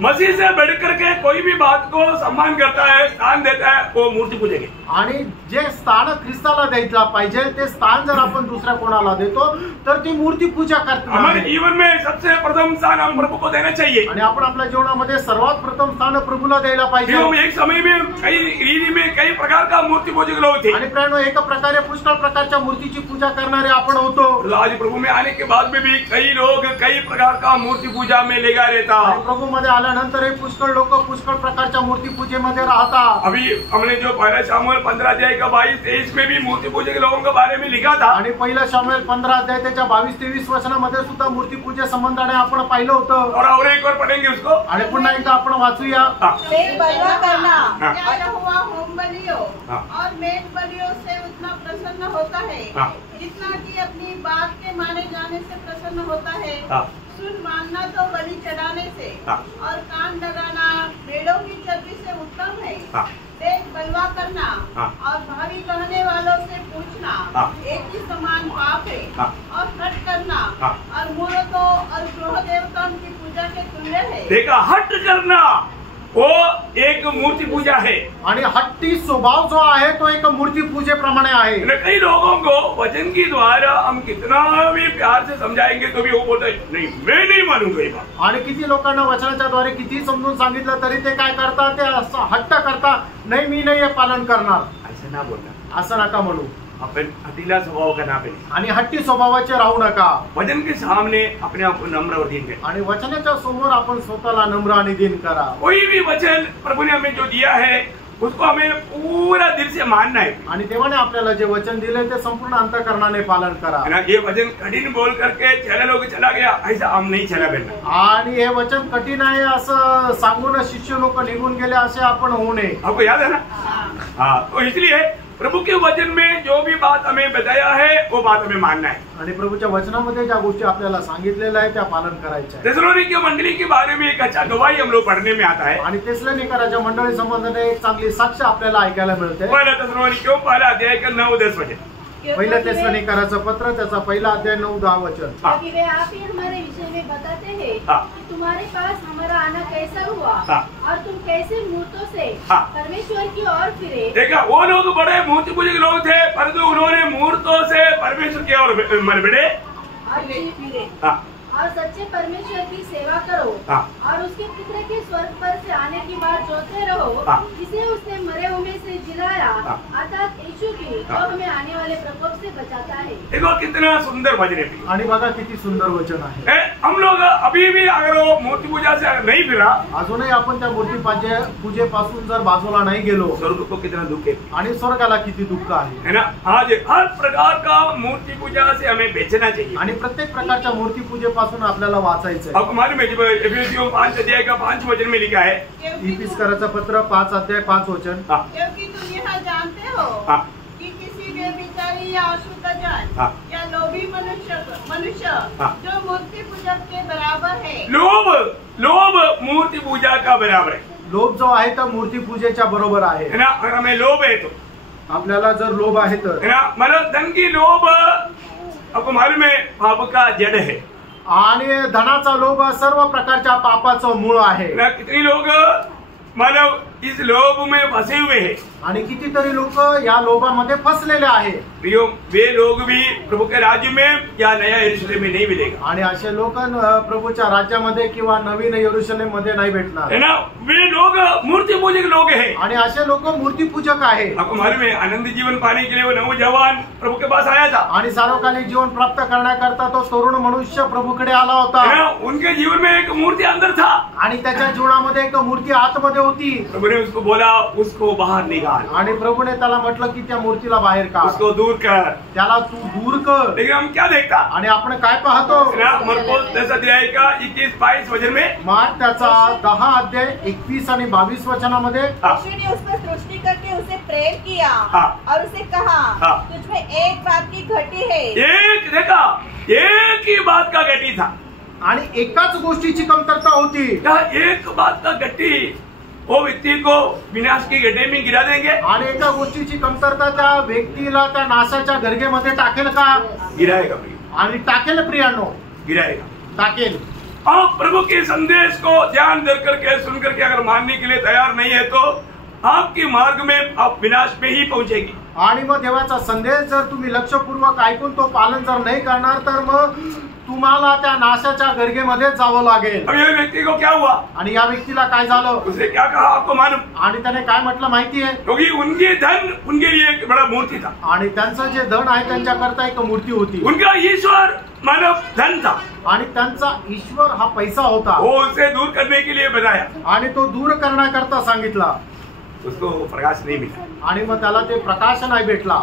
मसीह से बढ़ करके कोई भी बात को सम्मान करता है, स्थान देता है, वो मूर्ति पूजक है. आणि जे स्थान ख्रिस्ताला द्यायला पाहिजे ते स्थान जर आपण दुसऱ्या कोणाला देतो तर ती मूर्ती पूजा करतो. हमारे जीवन में सबसे प्रथम स्थान हम प्रभु को देना चाहिए. आणि आपण आपल्या जीवनामध्ये सर्वात प्रथम स्थान प्रभूला द्यायला पाहिजे. एक समय में कई रीति में कई प्रकार का मूर्ति पूजक लोग थे. आणि प्रियानो एका प्रकारे पुष्कळ प्रकारच्या मूर्तीची पूजा करणारे आपण होतो. आज प्रभु में आने के बाद में भी कई लोग कई प्रकार का मूर्ति पूजा में लगा रहता. प्रभू मध्ये आल्यानंतर पुष्कळ लोक पुष्कळ प्रकारच्या मूर्ती पूजेमध्ये राहतात. अभी हमने जो पहला शामुएल 15 अध्याय का 22-23 में भी मूर्ति पूजक लोगों के बारे में लिखा था. आणि पहिला शामुएल 15 अध्याय त्याच्या 22-23 वचनामध्ये सुद्धा मूर्ती पूजे संबंधाने आपण पाहिलं होतं. और एक बार पढ़ेंगे उसको. आणि पुन्हा एकदा आपण वाचूया. बलवा करना यहोवा होम बलियों और मेल बलियों से उतना प्रसन्न होता है जितना कि अपनी बात के माने जाने से प्रसन्न होता है. सुन मानना तो बलि चढ़ाने से और कान लगाना भेड़ों की चर्बी से उत्तम है. देख बलवा करना और भावी कहने वालों से पूछना एक ही समान पाप है. और हट करना और मूर्तों और गृह देवताओं की पूजा के तुल्य है. देखा, हट करना वो एक मूर्ति पूजा है. आणि हट्टी स्वभाव जो आहे तो एक मूर्ती पूजेप्रमाणे आहे. कई लोगों को वचन के द्वारा हम कितना भी प्यार से समझाएंगे तो भी वो बोलते नहीं, मैं नहीं मानूंगा ये बात. आणि किती लोकांना वचनाच्या द्वारे किती समजून सांगितलं तरी ते काय करतात, ते असं हट्ट करतात, नाही मी नाही हे पालन करणार. ऐसा ना बोलना. असं नका म्हणू. अपन हठीला स्वभाव का ना बने. आणि हट्टी स्वभावाचे राहू नका. वचन के सामने अपने आप को नम्र और दीन करें. आणि वचनाच्या समोर आपण स्वतःला नम्र आणि दीन करा. कोई भी वचन प्रभु ने हमें जो दिया है उसको हमें पूरा दिल से मानना है. आणि देवाने आपल्याला जे वचन दिले ते संपूर्ण अंतःकरणाने पालन करा. ये वचन कठिन बोल करके चला लोग चला गया, ऐसा हम नहीं चला करना. आणि हे वचन कठीण आहे असं सांगून शिष्य लोक निघून गेले असे आपण होऊ नये. आपको याद है ना. हाँ, तो इसलिए प्रभु के वचन में जो भी बात हमें बताया है वो बात हमें मानना है. आणि प्रभूच्या वचनामध्ये ज्या गोष्टी आपल्याला सांगितलेल्या आहेत त्या पालन करायच्या. थिस्सलुनीके मंडली के बारे में एक अच्छा गवाही हम लोग पढ़ने में आता है. आणि थिस्सलुनीकराच्या मंडळी संबंधाने एक चांगली साक्ष आपल्याला ऐकायला मिळते. पहिला थिस्सलुनीके पहिला अध्याय का 9-10 वचन. पहिल्या थिस्सलुनीकराचं पत्र त्याचा पहिला अध्याय 9-10 वचन. क्योंकि वे आप ही हमारे विषय में बताते हैं कि तुम्हारे पास हमारा आना कैसा हुआ और तुम कैसे मूर्तों से परमेश्वर की ओर फिरे. देखा, वो लोग बड़े मूर्ति पूजक लोग थे परंतु उन्होंने मूर्तों से परमेश्वर की ओर बढ़े और सच्चे परमेश्वर की सेवा करो और उसके पुत्र के स्वर्ग पर से आने की बात जोते रहो जिसे उसने मरे हुए से जिलाया अर्थात यीशु की जो हमें आने वाले प्रकोप से बचाता है. देखो कितना सुंदर वचन है. आणि बघा किती सुंदर वचन आहे. हम लोग अभी भी अगर वो मूर्ति पूजा से नहीं फिरा, अजूनही आपण त्या मूर्ती पूजेपासून जर बाजूला नाही गेलो, स्वर्ग को कितना दुख है. आणि स्वर्गाला किती दुःख आहे. है ना. आज हर प्रकार का मूर्ति पूजा से हमें बेचना चाहिए. आणि प्रत्येक प्रकारच्या मूर्ती पूजेपासून आपल्याला वाचायचं आहे. आपको मालूम है जब एफिसियों 5 अध्याय का 5 वचन में लिखा है. इफिसकराचं पत्र 5 अध्याय 5 वचन. क्योंकि तुम हो हाँ। कि किसी व्यभिचारी या अशुद्ध जन हाँ। या लोभी मनुष्य हाँ। जो मूर्ति पूजक के बराबर है, लोभ मूर्ति पूजा का बराबर है लोभ जो आहे तो मूर्ती पूजेच्या बरोबर आहे है ना। अगर हमें लोभ है तो आपल्याला जर लोभ आहे तर है ना, मतलब धन की लोभ आपको मालूम है पाप का जड़ है आणि धनाचा लोभ सर्व प्रकारच्या पापाचं मूळ आहे ना। कितने लोग मानव इस लोभ में फंसे हुए हैं। आणि कितीतरी लोक या लोभामध्ये फसलेले आहे प्रियो, वे लोग भी प्रभु के राज्य में या नया यरूशलेम में नहीं मिलेगा आणि असे लोक प्रभूच्या राज्यामध्ये किंवा नवीन यरूशलेम मध्ये नाही भेटणार है ना। वे लोग मूर्ति पूजक लोग हैं। आणि असे लोक मूर्ती पूजक आहे आपको मालूम है आनंद जीवन पाने के लिए वो नौजवान प्रभु के पास आया था आणि सार्वकालिक जीवन प्राप्त करण्याकरता तो तरुण मनुष्य प्रभूकडे आला होता है ना। उनके जीवन में एक मूर्ति अंदर था। आणि त्याच्या जीवनामध्ये एक मूर्ती आतमध्ये होती प्रभु ने उसको बोला उसको बाहर निकाल, आणि प्रभूने त्याला म्हटलं की त्या मूर्तीला बाहेर काढ, उसको दूर कर। त्याला तू दूर कर। लेकिन हम क्या देखता आणि आपण काय पाहतो है ना, मरकुस 10 अध्याय का 21-22 वचन में मार्क त्याचा 10 अध्याय 21 आणि 22 वचनामध्ये यीशु ने उस पर दृष्टि करके उसे प्रेम किया हाँ। और उसे कहा हाँ। तुझमें एक बात की घटी है। एक देखा, एक ही बात का गट्टी था। आणि एकाच गोष्टीची कमतरता होती। क्या एक बात का गट्टी वो व्यक्ति को विनाश की गड्ढे में गिरा देंगे? आणि एका गोष्टीची कमतरता त्या व्यक्तीला त्या नाशाच्या गर्गेमध्ये टाकेल का? गिराएगा प्रिय, आणि टाकेल प्रियानो, गिराएगा। टाकेल। आप प्रभु के संदेश को ध्यान दे करके सुन करके अगर मानने के लिए तैयार नहीं है तो आपके मार्ग में आप विनाश में ही पहुंचेगी। आणि मग देवाचा संदेश जर तुम्ही लक्षपूर्वक ऐकून तो पालन जर नाही करणार तर मग तुम्हाला त्या नाशाच्या गर्गेमध्ये जावं लागेल। अब ये व्यक्ति को क्या हुआ? आणि या व्यक्तीला काय झालं? उसने क्या कहा आपको मालूम? आणि त्याने काय म्हटलं माहिती आहे? क्योंकि उनके धन उनके लिए एक बड़ा मूर्ति था। आणि त्यांचं जे धन आहे त्यांच्याकरता एक मूर्ती होती। उनका ईश्वर मानव धन था आणि त्यांचा ईश्वर हा पैसा होता। वो उसे दूर करने के लिए बनाया आणि तो दूर करण्याकरता सांगितला। उसको प्रकाश नहीं मिला आणि मग त्याला ते प्रकाश नाही भेटला।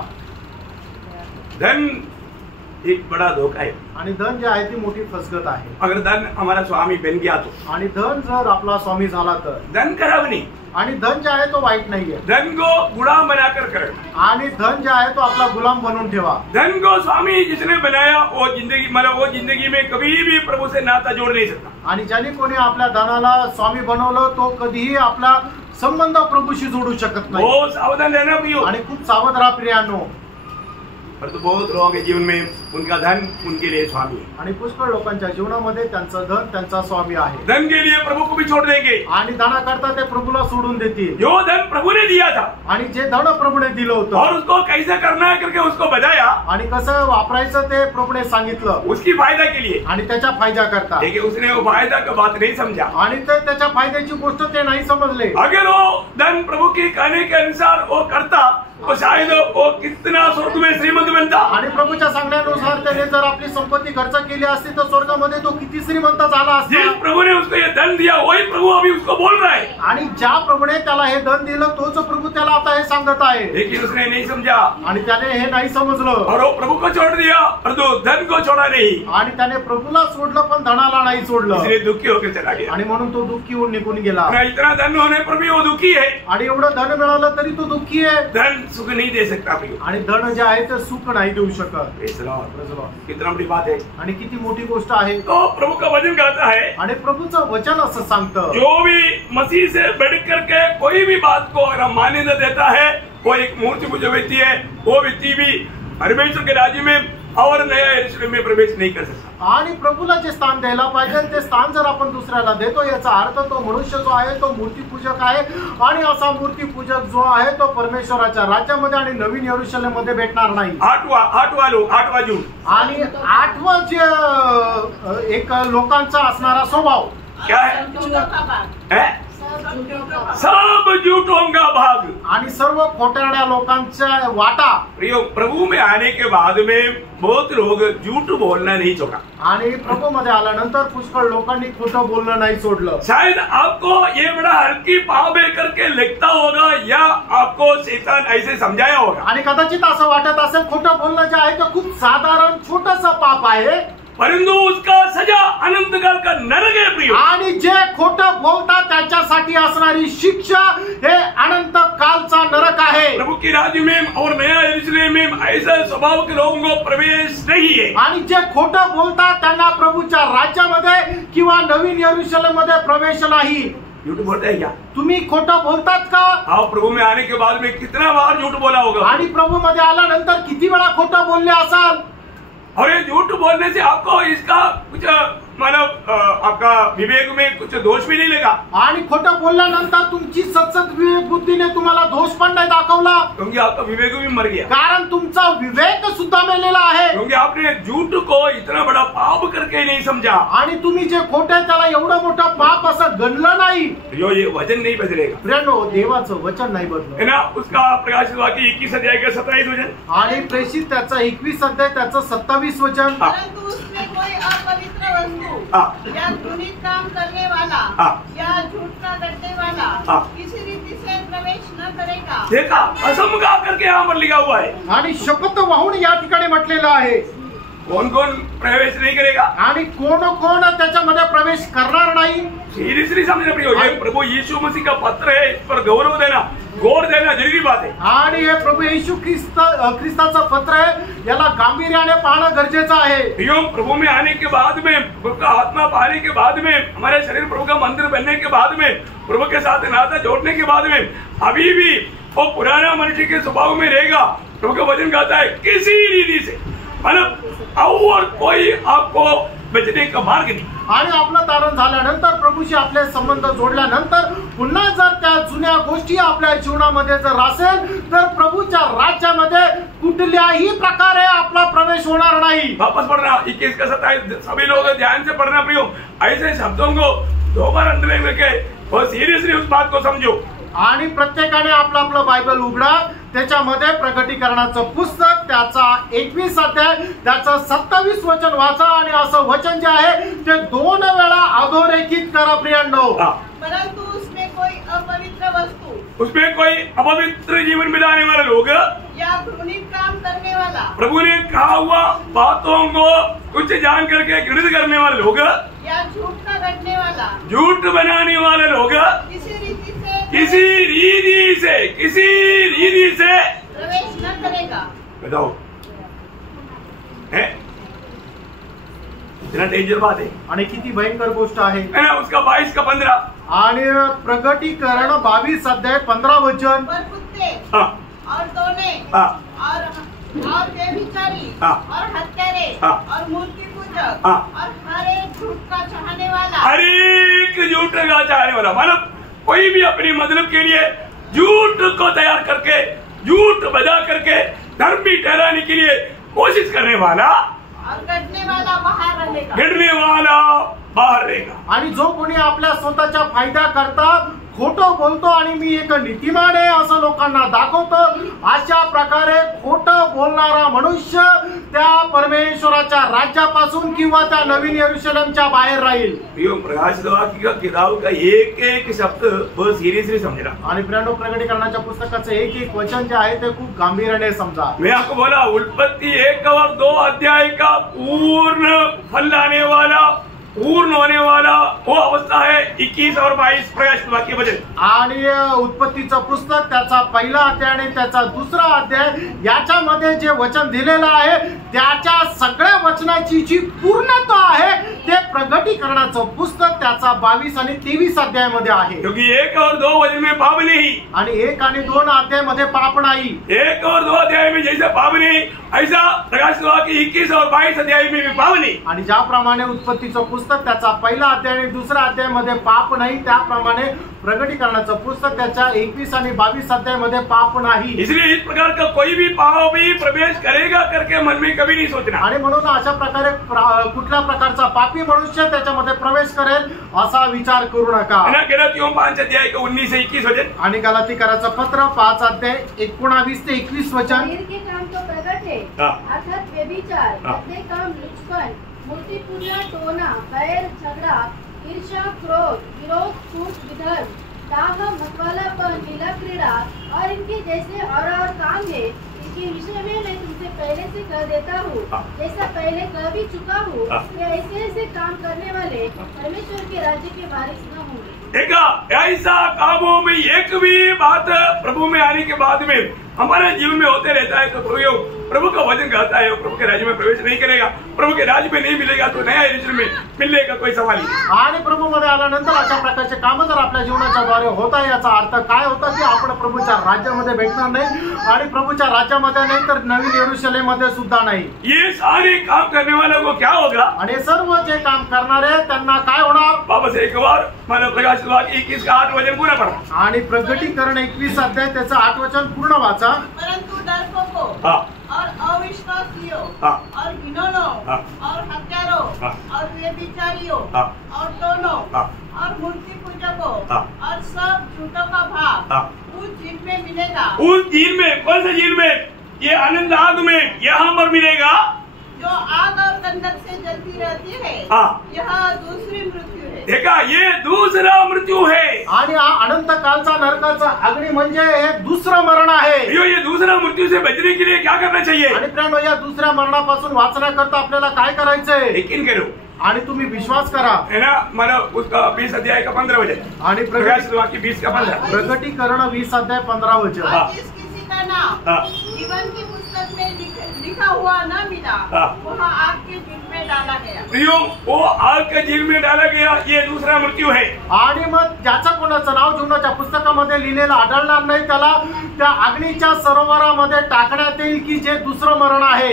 धन एक बड़ा धोखा है। आणि धन जे आहे ती मोठी फसगत आहे। अगर धन हमारा स्वामी बन गया तो, आणि धन जर आपला स्वामी झाला तर, धन खराब नहीं, आणि धन जे आहे तो वाईट नाहीये। धन को गुलाम बनाकर करना। आणि धन जे आहे तो आपला गुलाम बनवून ठेवा। धन को स्वामी जिसने बनाया वो जिंदगी मतलब वो जिंदगी में कभी भी प्रभु से नाता जोड़ नहीं सकता। आणि ज्याने कोणी आपल्या धनाला स्वामी बनवलं तो कधीही आपला संबंध प्रभूशी जोडू शकत नाही। वो सावधान रहना प्रियो। आणि खूप सावध राहा प्रियांनो। परंतु बहुत लोगों के जीवन में उनका धन उनके लिए स्वामी है। आणि पुष्कळ लोकांच्या जीवनामध्ये त्यांचं धन त्यांचा स्वामी आहे। धन के लिए प्रभु को भी छोड़ देंगे। आणि धनाकरता ते प्रभूला सोडून देतील। जो धन प्रभु ने दिया था आणि जे धन प्रभूने दिलं होतं और उसको कैसे करना है करके उसको बताया, आणि कसं वापरायचं ते प्रभूने सांगितलं उसकी फायदा के लिए। आणि त्याच्या फायद्याकरता। लेकिन उसने वो फायदा का बात नहीं समझा। आणि ते त्याच्या फायद्याची गोष्ट ते नाही समजले। अगर वो धन प्रभु की कहने के अनुसार वो करता तो शायद वो कितना स्वर्ग में श्रीमंत बनता। आणि प्रभूच्या सांगण्यानुसार त्याने जर आपली संपत्ती खर्च केली असती तर स्वर्गामध्ये तो किती श्रीमंत झाला जिस असता। प्रभु ने उसको ये धन दिया वही प्रभु अभी उसको बोल रहा है। आणि ज्या प्रभूने त्याला हे धन दिलं तोच प्रभू त्याला आता हे सांगत आहे। लेकिन उसने नहीं समझा आणि त्याने हे नाही समजलं और वो प्रभु को छोड़ दिया परंतु धन को छोड़ा नहीं। आणि त्याने प्रभूला सोडलं पण धनाला नाही सोडलं। इसलिए दुखी होकर चला गया। आणि म्हणून तो दुःखी होऊन निघून गेला। इतना धन होने पर भी वो दुखी है। आणि एवढं धन मिळालं तरी तो दुःखी आहे। धन सुख नहीं दे सकता प्रियो। आणि धन जे आहे ते सुख नाही देऊ शकत। Praise the Lord. कितना बड़ी बात है। आणि किती मोठी गोष्ट आहे। तो प्रभु का वचन कहता है आणि प्रभूचं वचन असं सांगतं जो भी मसीह से बढ़ करके कोई भी बात को अगर मान्यता देता है वो एक मूर्ति पूजक व्यक्ति है। वो व्यक्ति भी परमेश्वर के राज्य में और नया यरूशलेम में प्रवेश नहीं कर सकता। आणि प्रभूला जे स्थान द्यायला पाहिजे ते स्थान जर आपण दुसऱ्याला देतो याचा अर्थ तो मनुष्य जो आहे तो मूर्तीपूजक आहे। आणि असा मूर्तीपूजक जो आहे तो परमेश्वराच्या राज्यामध्ये आणि नवीन यरूशलेम मध्ये भेटणार नाही। आठवा जून आणि आठवं जे एक लोकांचा असणारा स्वभाव क्या है? झूठों का भाग, है? सब झूठों का भाग। आणि सर्व खोटारड्या लोकांच्या वाटा। प्रियो, प्रभु में आने के बाद में बहुत लोग झूठ बोलना नहीं छोड़ा। आणि प्रभू मध्ये आल्यानंतर पुष्कळ लोकांनी खोटं बोलणं नाही सोडलं। शायद आपको ये बड़ा हल्की पाप है करके लगता होगा या आपको शैतान ऐसे समझाया होगा। आणि कदाचित असं वाटत असेल खोटं बोलणं जे आहे ते खूप साधारण छोटस पाप आहे। परंतु उसका सजा अनंत काल का नरक है प्रिय। आणि जे खोटं बोलतात त्याच्यासाठी असणारी शिक्षा हे अनंत कालचा नरक आहे। प्रभु के राज्य में और नया यरूशलेम में ऐसा स्वभाव के लोगों को प्रवेश नहीं है। आणि जे खोटं बोलतात त्यांना प्रभूच्या राज्यामध्ये किंवा नवीन यरूशलेम मध्ये प्रवेश नाही। झूठ बोलते हैं क्या? तुम्ही खोटं बोलतात का? आप प्रभु में आने के बाद में कितना बार झूठ बोला होगा? आणि प्रभू मध्ये आल्यानंतर किती वेळा खोटं बोलले असाल? और ये झूठ बोलने से आपको इसका कुछ मतलब आपका विवेक में कुछ दोष भी नहीं लगा। आणि खोटं बोलल्यानंतर तुमची सतसत बुद्धीने तुम्हाला दोष पण नाही दाखवला, क्योंकि आपका विवेक भी मर गया, कारण तुमचा विवेक सुद्धा मेलेला आहे। क्योंकि आपने झूठ को इतना बड़ा पाप करके नहीं समझा, आणि तुम्ही जे खोटे त्याला एवढं मोठं पाप असं गणलं नाही। जो ये वचन नहीं बदलेगा, प्रियांनो, देवाचं वचन नाही बदलत है ना। उसका प्रकाशित वाक्य 21 अध्याय का 27 वचन, आणि प्रेषित त्याचा 21 अध्याय त्याचं 27 वचन। परंतु उसमें कोई अपवित्र वस्तु या घृणित काम करने वाला या झूठ का गढ़ने वाला किसी रीति से प्रवेश न करेगा। देखा, असम का करके यहाँ पर लिखा हुआ है। आणि शपथ वाहून या ठिकाणी म्हटलेलं आहे। कौन कौन प्रवेश नहीं करेगा आणि कोण कोण त्याच्यामध्ये प्रवेश करणार नाही। सीरियसली समझना प्रियो, ये प्रभु यीशु मसीह का पत्र है, इस पर गौरव देना, गौर देना जरूरी बात है। आणि हे प्रभू येशू ख्रिस्ताचं पत्र आहे, याला गांभीर्याने पाहणं गरजेचं आहे। प्रियो, प्रभु में आने के बाद में, प्रभु का आत्मा पाने के बाद में, हमारे शरीर प्रभु का मंदिर बनने के बाद में, प्रभु के साथ नाता जोड़ने के बाद में अभी भी वो पुराना मनुष्य के स्वभाव में रहेगा। प्रभु का वचन कहता है किसी रीति से, मतलब और कोई आपको बचने का मार्ग नहीं। आणि आपलं तारण झाल्यानंतर, प्रभूशी आपले संबंध जोडल्यानंतर पुन्हा जर त्या जुन्या गोष्टी आपल्या जीवनामध्ये जर असेल तर प्रभूच्या राज्यामध्ये कुठल्याही प्रकारे आपला प्रवेश होणार नाही। वापस पढ़ना 21 का 27, सभी लोग ध्यान से पढ़ना प्रियो। ऐसे शब्दों को 2 बार अंदर में रखे और सीरियसली उस बात को समझो। आणि प्रत्येकाने आपलं आपलं बायबल उघडा, त्याच्यामध्ये प्रकटीकरणाचं पुस्तक त्याचा 21 अध्याय त्याचं 27 वचन वाचा आणि असं वचन जे आहे ते 2 वेळा अधोरेखित करा प्रियांनो। परंतु उसमें कोई अपवित्र वस्तु, उसमें कोई अपवित्र जीवन बिताने वाले लोग या घृणित काम करने वाला, प्रभु ने कहा हुआ बातों को कुछ जान करके घृणित करने वाले लोग, या झूठ का गढ़ने वाला, झूठ बनाने वाले लोग किसी रीति से प्रवेश न करेगा। बताओ, है इतना डेंजर बात है। आणि किती भयंकर गोष्ट आहे ना। उसका 22 का 15 आणि प्रकटीकरण 22 अध्याय 15 वचन। पर कुत्ते और दोने और व्यभिचारी और हत्यारे और मूर्ति पूजक और हर एक झूठ का चाहने वाला, हर एक झूठ का चाहने वाला, मतलब कोई भी अपनी मतलब के लिए झूठ को तैयार करके, झूठ बजा करके धर्म भी ठहराने के लिए कोशिश करने वाला और गढ़ने वाला बाहर रहेगा। गिरने वाला बाहर रहेगा। आणि जो कोणी आपल्या स्वतःच्या फायदा करता खोटं बोलतो आणि मी एक नीतिमान आहे असं लोकांना दाखवतो, अशा प्रकारे खोटं बोलणारा मनुष्य त्या परमेश्वराच्या राज्यापासून किंवा त्या नवीन यरूशलेमच्या बाहेर राहील। प्रकाशित वाक्य का किताब का एक एक शब्द बहुत सीरियसली समझना। आणि प्रियांनो, प्रकटीकरणाच्या पुस्तकाचं एक एक वचन जे आहे ते खूप गांभीर्याने समजा। मैं आपको बोला, उत्पत्ति 1 और 2 अध्याय का पूर्ण फल लाने वाला, पूर्ण होने वाला वो अवस्था है 21 और 22 प्रकाशित वाक्य वचन। आणि उत्पत्तीचं पुस्तक त्याचा 1 अध्याय आणि त्याचा 2 अध्याय याच्यामध्ये जे वचन दिलेलं आहे त्याच्या सगळ्या वचनाची जी पूर्णता आहे ते प्रकटीकरणाचं पुस्तक त्याचा 22 आणि 23 अध्यायामध्ये आहे। क्योंकि 1 और 2 वचन में पाप नहीं, आणि 1 आणि 2 अध्यायामध्ये पाप नाही। 1 और 2 अध्याय में जैसे पाप नहीं, ऐसा प्रकाशित वाक्य 21 और 22 अध्याय में भी पाप नहीं। आणि ज्याप्रमाणे उत्पत्तीचं पुस्तक त्याचा 1 अध्याय आणि 2 अध्यायामध्ये पाप नाही, त्याप्रमाणे प्रकटीकरणाचं पुस्तक त्याच्या 21 आणि 22 अध्यायामध्ये पाप नाही। इसलिए इस प्रकार का कोई भी पाप भी प्रवेश करेगा करके मन में कभी नहीं सोचना। आणि म्हणून अशा प्रकारे कुठल्या प्रकारचा पापी मनुष्य त्याच्यामध्ये प्रवेश करेल असा विचार करू नका। गलातियों 5 अध्याय का 19 से 21 वचन। आणि गलातीकराचं पत्र 5 अध्याय 19 ते 21 वचन। शरीर के काम तो प्रकट है, अर्थात व्यभिचार, अपने काम, लुचपन, मूर्ति पूजा, टोना, बैर, झगड़ा, ईर्ष्या, क्रोध, विरोध, फूट, विधर्म, दाह, मतवालापन, लीला क्रीड़ा और इनके जैसे और काम है। इनके विषय में मैं तुमसे पहले से कर देता हूँ, जैसा पहले कह भी चुका हूँ कि ऐसे ऐसे काम करने वाले परमेश्वर के राज्य के वारिस न होंगे। देखा, ऐसा कामों में एक भी बात प्रभु में आने के बाद में हमारे जीवन में होते रहता है तो प्रभु का वचन कहता है प्रभु के राज्य में प्रवेश नहीं करेगा, प्रभु के राज्य में नहीं मिलेगा तो नया यरूशलेम में मिलने का कोई सवाल नहीं। आणि प्रभू मध्ये आल्यानंतर अशा प्रकारचे काम जर आपल्या जीवनाच्या द्वारे होत आहे याचा अर्थ काय होता की आपण प्रभूच्या राज्यामध्ये भेटणार नाही आणि प्रभूच्या राज्यामध्ये नाही तर नवीन यरूशलेम मध्ये सुद्धा नाही। ये सारे काम करने वालों को क्या होगा? आणि सर्व जे काम करणारे त्यांना काय होणार? वापस एक बार मला प्रकाशित वाक्य 21 का 8 वचन पूरा पढ़ा आणि प्रकटीकरण 21 अध्याय त्याचं 8 वचन पूर्ण वाचा। परंतु डरपोकों और अविश्वासियों और घिनौनों और हत्यारों और व्यभिचारियों और टोनों और मूर्ति पूजकों और सब झूठों का भाग उस झील में मिलेगा। उस झील में, कौन सा झील में? ये आनंद आग में यहाँ पर मिलेगा जो आग और गंधक से जलती रहती है। यह दूसरी मृत्यु है। देखा, ये दूसरा मृत्यू है आणि हा अनंत कालचा नरकाचा अग्नी म्हणजे हे दुसरं मरण आहे। ये दूसरा मृत्यू से बचने के लिए क्या करना चाहिए? आणि प्रियांनो, या दुसऱ्या मरणापासून वाचण्याकरता आपल्याला काय करायचंय? यकीन करो आणि तुम्ही विश्वास करा, है ना। मला उसका 20 अध्याय का 15 वचन आणि प्रकाशित वाक्य 20 का 15 प्रकटीकरण 20 अध्याय 15 वचन। और जिस किसी का नाम जीवन की पुस्तक में लिखा हुआ न मिला वह आग के झील में डाला गया। प्रियो, वो आग के झील में डाला गया, ये दूसरा मृत्यू है। आणि मग ज्याचं कोणाचं नाव जीवनाच्या पुस्तकामध्ये लिहिलेलं आढळणार नाही त्याला त्या अग्नीच्या सरोवरामध्ये टाकण्यात येईल की जे दुसरं मरण आहे।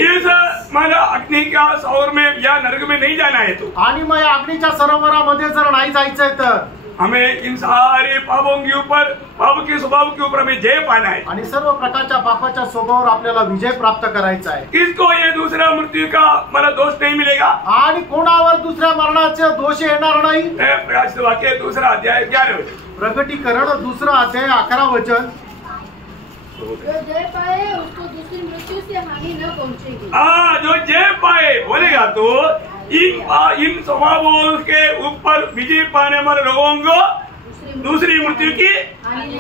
मला अग्नि का सरोवर में या नरक में नहीं जाना है तो। आणि मग या अग्नीच्या सरोवरामध्ये जर नाही जायचंय तर हमें इन सारे पापों के ऊपर, पाप के स्वभाव के ऊपर हमें जय पाना है आणि सर्व प्रकारच्या पापाच्या स्वभावावर आपल्याला विजय प्राप्त करायचा आहे। किसको ये दूसरा मृत्यू का मला दोष नहीं मिलेगा? आणि कोणावर दुसऱ्या मरणाचे दोष येणार नाही। प्रकाशित वाक्य 2 अध्याय 11 वचन। प्रकटीकरण 2 अध्याय 11 वचन। जो जय पाए उसको दूसरी मृत्यु से हानि न पहुंचेगी। जो जय पाए बोलेगा तो इन स्वभावों के ऊपर विजय पाने वाले लोगों को दूसरी मृत्यू की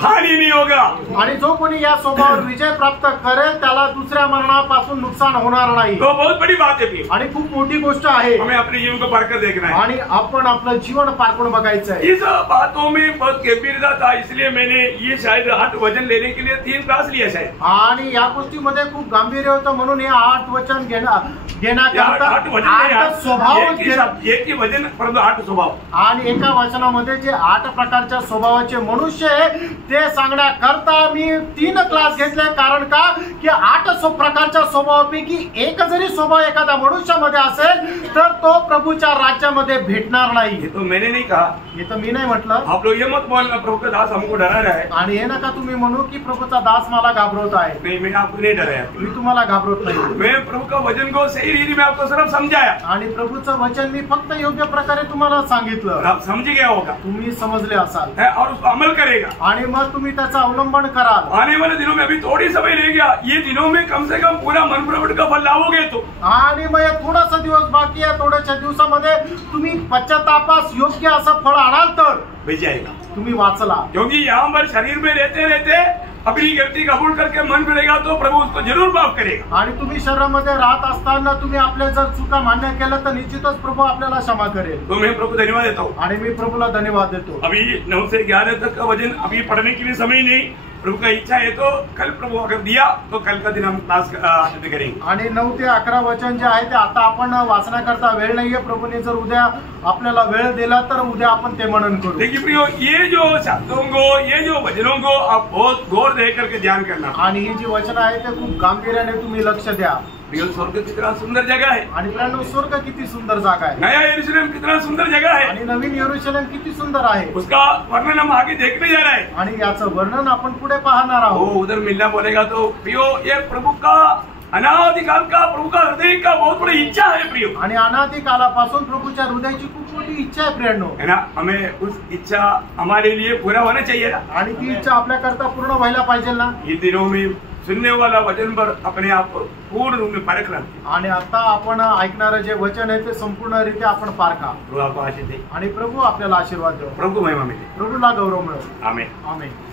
हानि नहीं होगा। आणि जो कोणी या स्वभावावर विजय प्राप्त करेल त्याला दुसऱ्या मरणापासून नुकसान होणार नाही। तो बहुत बड़ी बात है आणि खूप मोठी गोष्ट आहे। हमें अपने जीवन को पार कर देखना है आणि आपण आपलं जीवन पारखून बघायचं आहे। इस बातों में बहुत गंभीरता था, इसलिए मैंने ये शायद 8 वचन लेने के लिए 3 क्लास लिया शायद। आणि या गोष्टीमध्ये खूप गांभीर्य होतं म्हणून हे 8 वचन घेण्याकरता 8 स्वभाव एक ही वचन परंतु 8 स्वभाव। आणि एका वचनामध्ये जे 8 प्रकारच्या स्वभावाचे मनुष्य आहे ते सांगण्याकरता मी 3 क्लास घेतले। कारण का की 8 प्रकारच्या स्वभावापैकी एक जरी स्वभाव एखाद्या मनुष्यामध्ये असेल तर तो प्रभूच्या राज्यामध्ये भेटणार नाही। हे तो मैंने नहीं कहा, हे तर मी नाही म्हटलं। आप लोग ये मत बोलना प्रभु का दास हमको डरा रहा है। आणि हे नका तुम्ही म्हणू की प्रभूचा दास मला घाबरवत आहे। नहीं, मैं आपको नहीं डराया, मी तुम्हाला घाबरवत नाही। मैं प्रभु का वचन को सही रीति में आपको सिर्फ समझाया आणि प्रभूचं वचन मी फक्त योग्य प्रकारे तुम्हाला सांगितलं। आप समझ गया होगा, तुम्ही समजले असाल और उसको अमल करेगा आणि मग तुम्ही त्याचा अवलंबन कराल। आने वाले दिनों में, अभी थोड़ी समय रह गया, ये दिनों में कम से कम पूरा मन प्रवृत्ति का फल लाओगे तो। आणि मग थोडासा दिवस बाकी आहे, थोड्याशा दिवसामध्ये तुम्ही पश्चातापास योग्य असं फळ आणाल तर भेज जाएगा। तुम्ही वाचला, क्योंकि यहाँ पर शरीर में रहते रहते अपनी गलती कबूल करके मन फिरेगा तो प्रभु उसको जरूर माफ करेगा। आणि तुम्ही शरीरामध्ये राहत असताना तुम्ही आपल्या जर चुका मान्य केलं तर निश्चितच प्रभू आपल्याला क्षमा करेल। तो मैं प्रभु धन्यवाद देता हूँ। आणि मी प्रभूला धन्यवाद देतो। अभी 9 से 11 तक का वचन अभी पढ़ने के लिए समय नहीं, प्रभु का इच्छा है तो कल प्रभु अगर दिया तो कल का दिन हम क्लास करेंगे। आणि 9 ते 11 वचन जे आहे ते आता आपण वाचण्याकरता वेळ नाहीये। प्रभूने जर उद्या आपल्याला वेळ दिला तर उद्या आपण ते मनन करू। देखिए प्रियो, ये जो शब्दों को, ये जो वचनों को आप बहुत गौर दे करके ध्यान करना। आणि ही जी वचन आहे ते खूप गांभीर्याने तुम्ही लक्ष द्या। प्रियो, स्वर्ग कितना सुंदर जगह है। आणि प्रियांनो, स्वर्ग किती सुंदर जागा आहे। नया यरूशलेम कितना सुंदर जगह है। आणि नवीन यरूशलेम किती सुंदर आहे। उसका वर्णन हम आगे देखने जा रहे हैं आणि याचं वर्णन आपण पुढे पाहणार आहोत। उधर मिलना बोलेगा तो प्रियो, ये प्रभु का अनादिकाल का, प्रभु का हृदय का बहुत बड़ी इच्छा है प्रियो। आणि अनादि कालापासून प्रभूच्या हृदयाची खूप मोठी इच्छा आहे प्रियांनो, है ना। हमें उस इच्छा हमारे लिए पूरा होना चाहिए ना। आणि ती इच्छा आपल्याकरता पूर्ण व्हायला पाहिजे ना। इन दिनों में सुनने वाला वचन पर अपने आप को पूर्ण रूप में परखना। आणि आता आपण ऐकणारं जे वचन आहे ते संपूर्णरित्या आपण पारखा। प्रभु आपको आशीष दे आणि प्रभू आपल्याला आशीर्वाद देव। प्रभु को महिमा मिले, प्रभूला गौरव मिळो। आमेन। आमेन।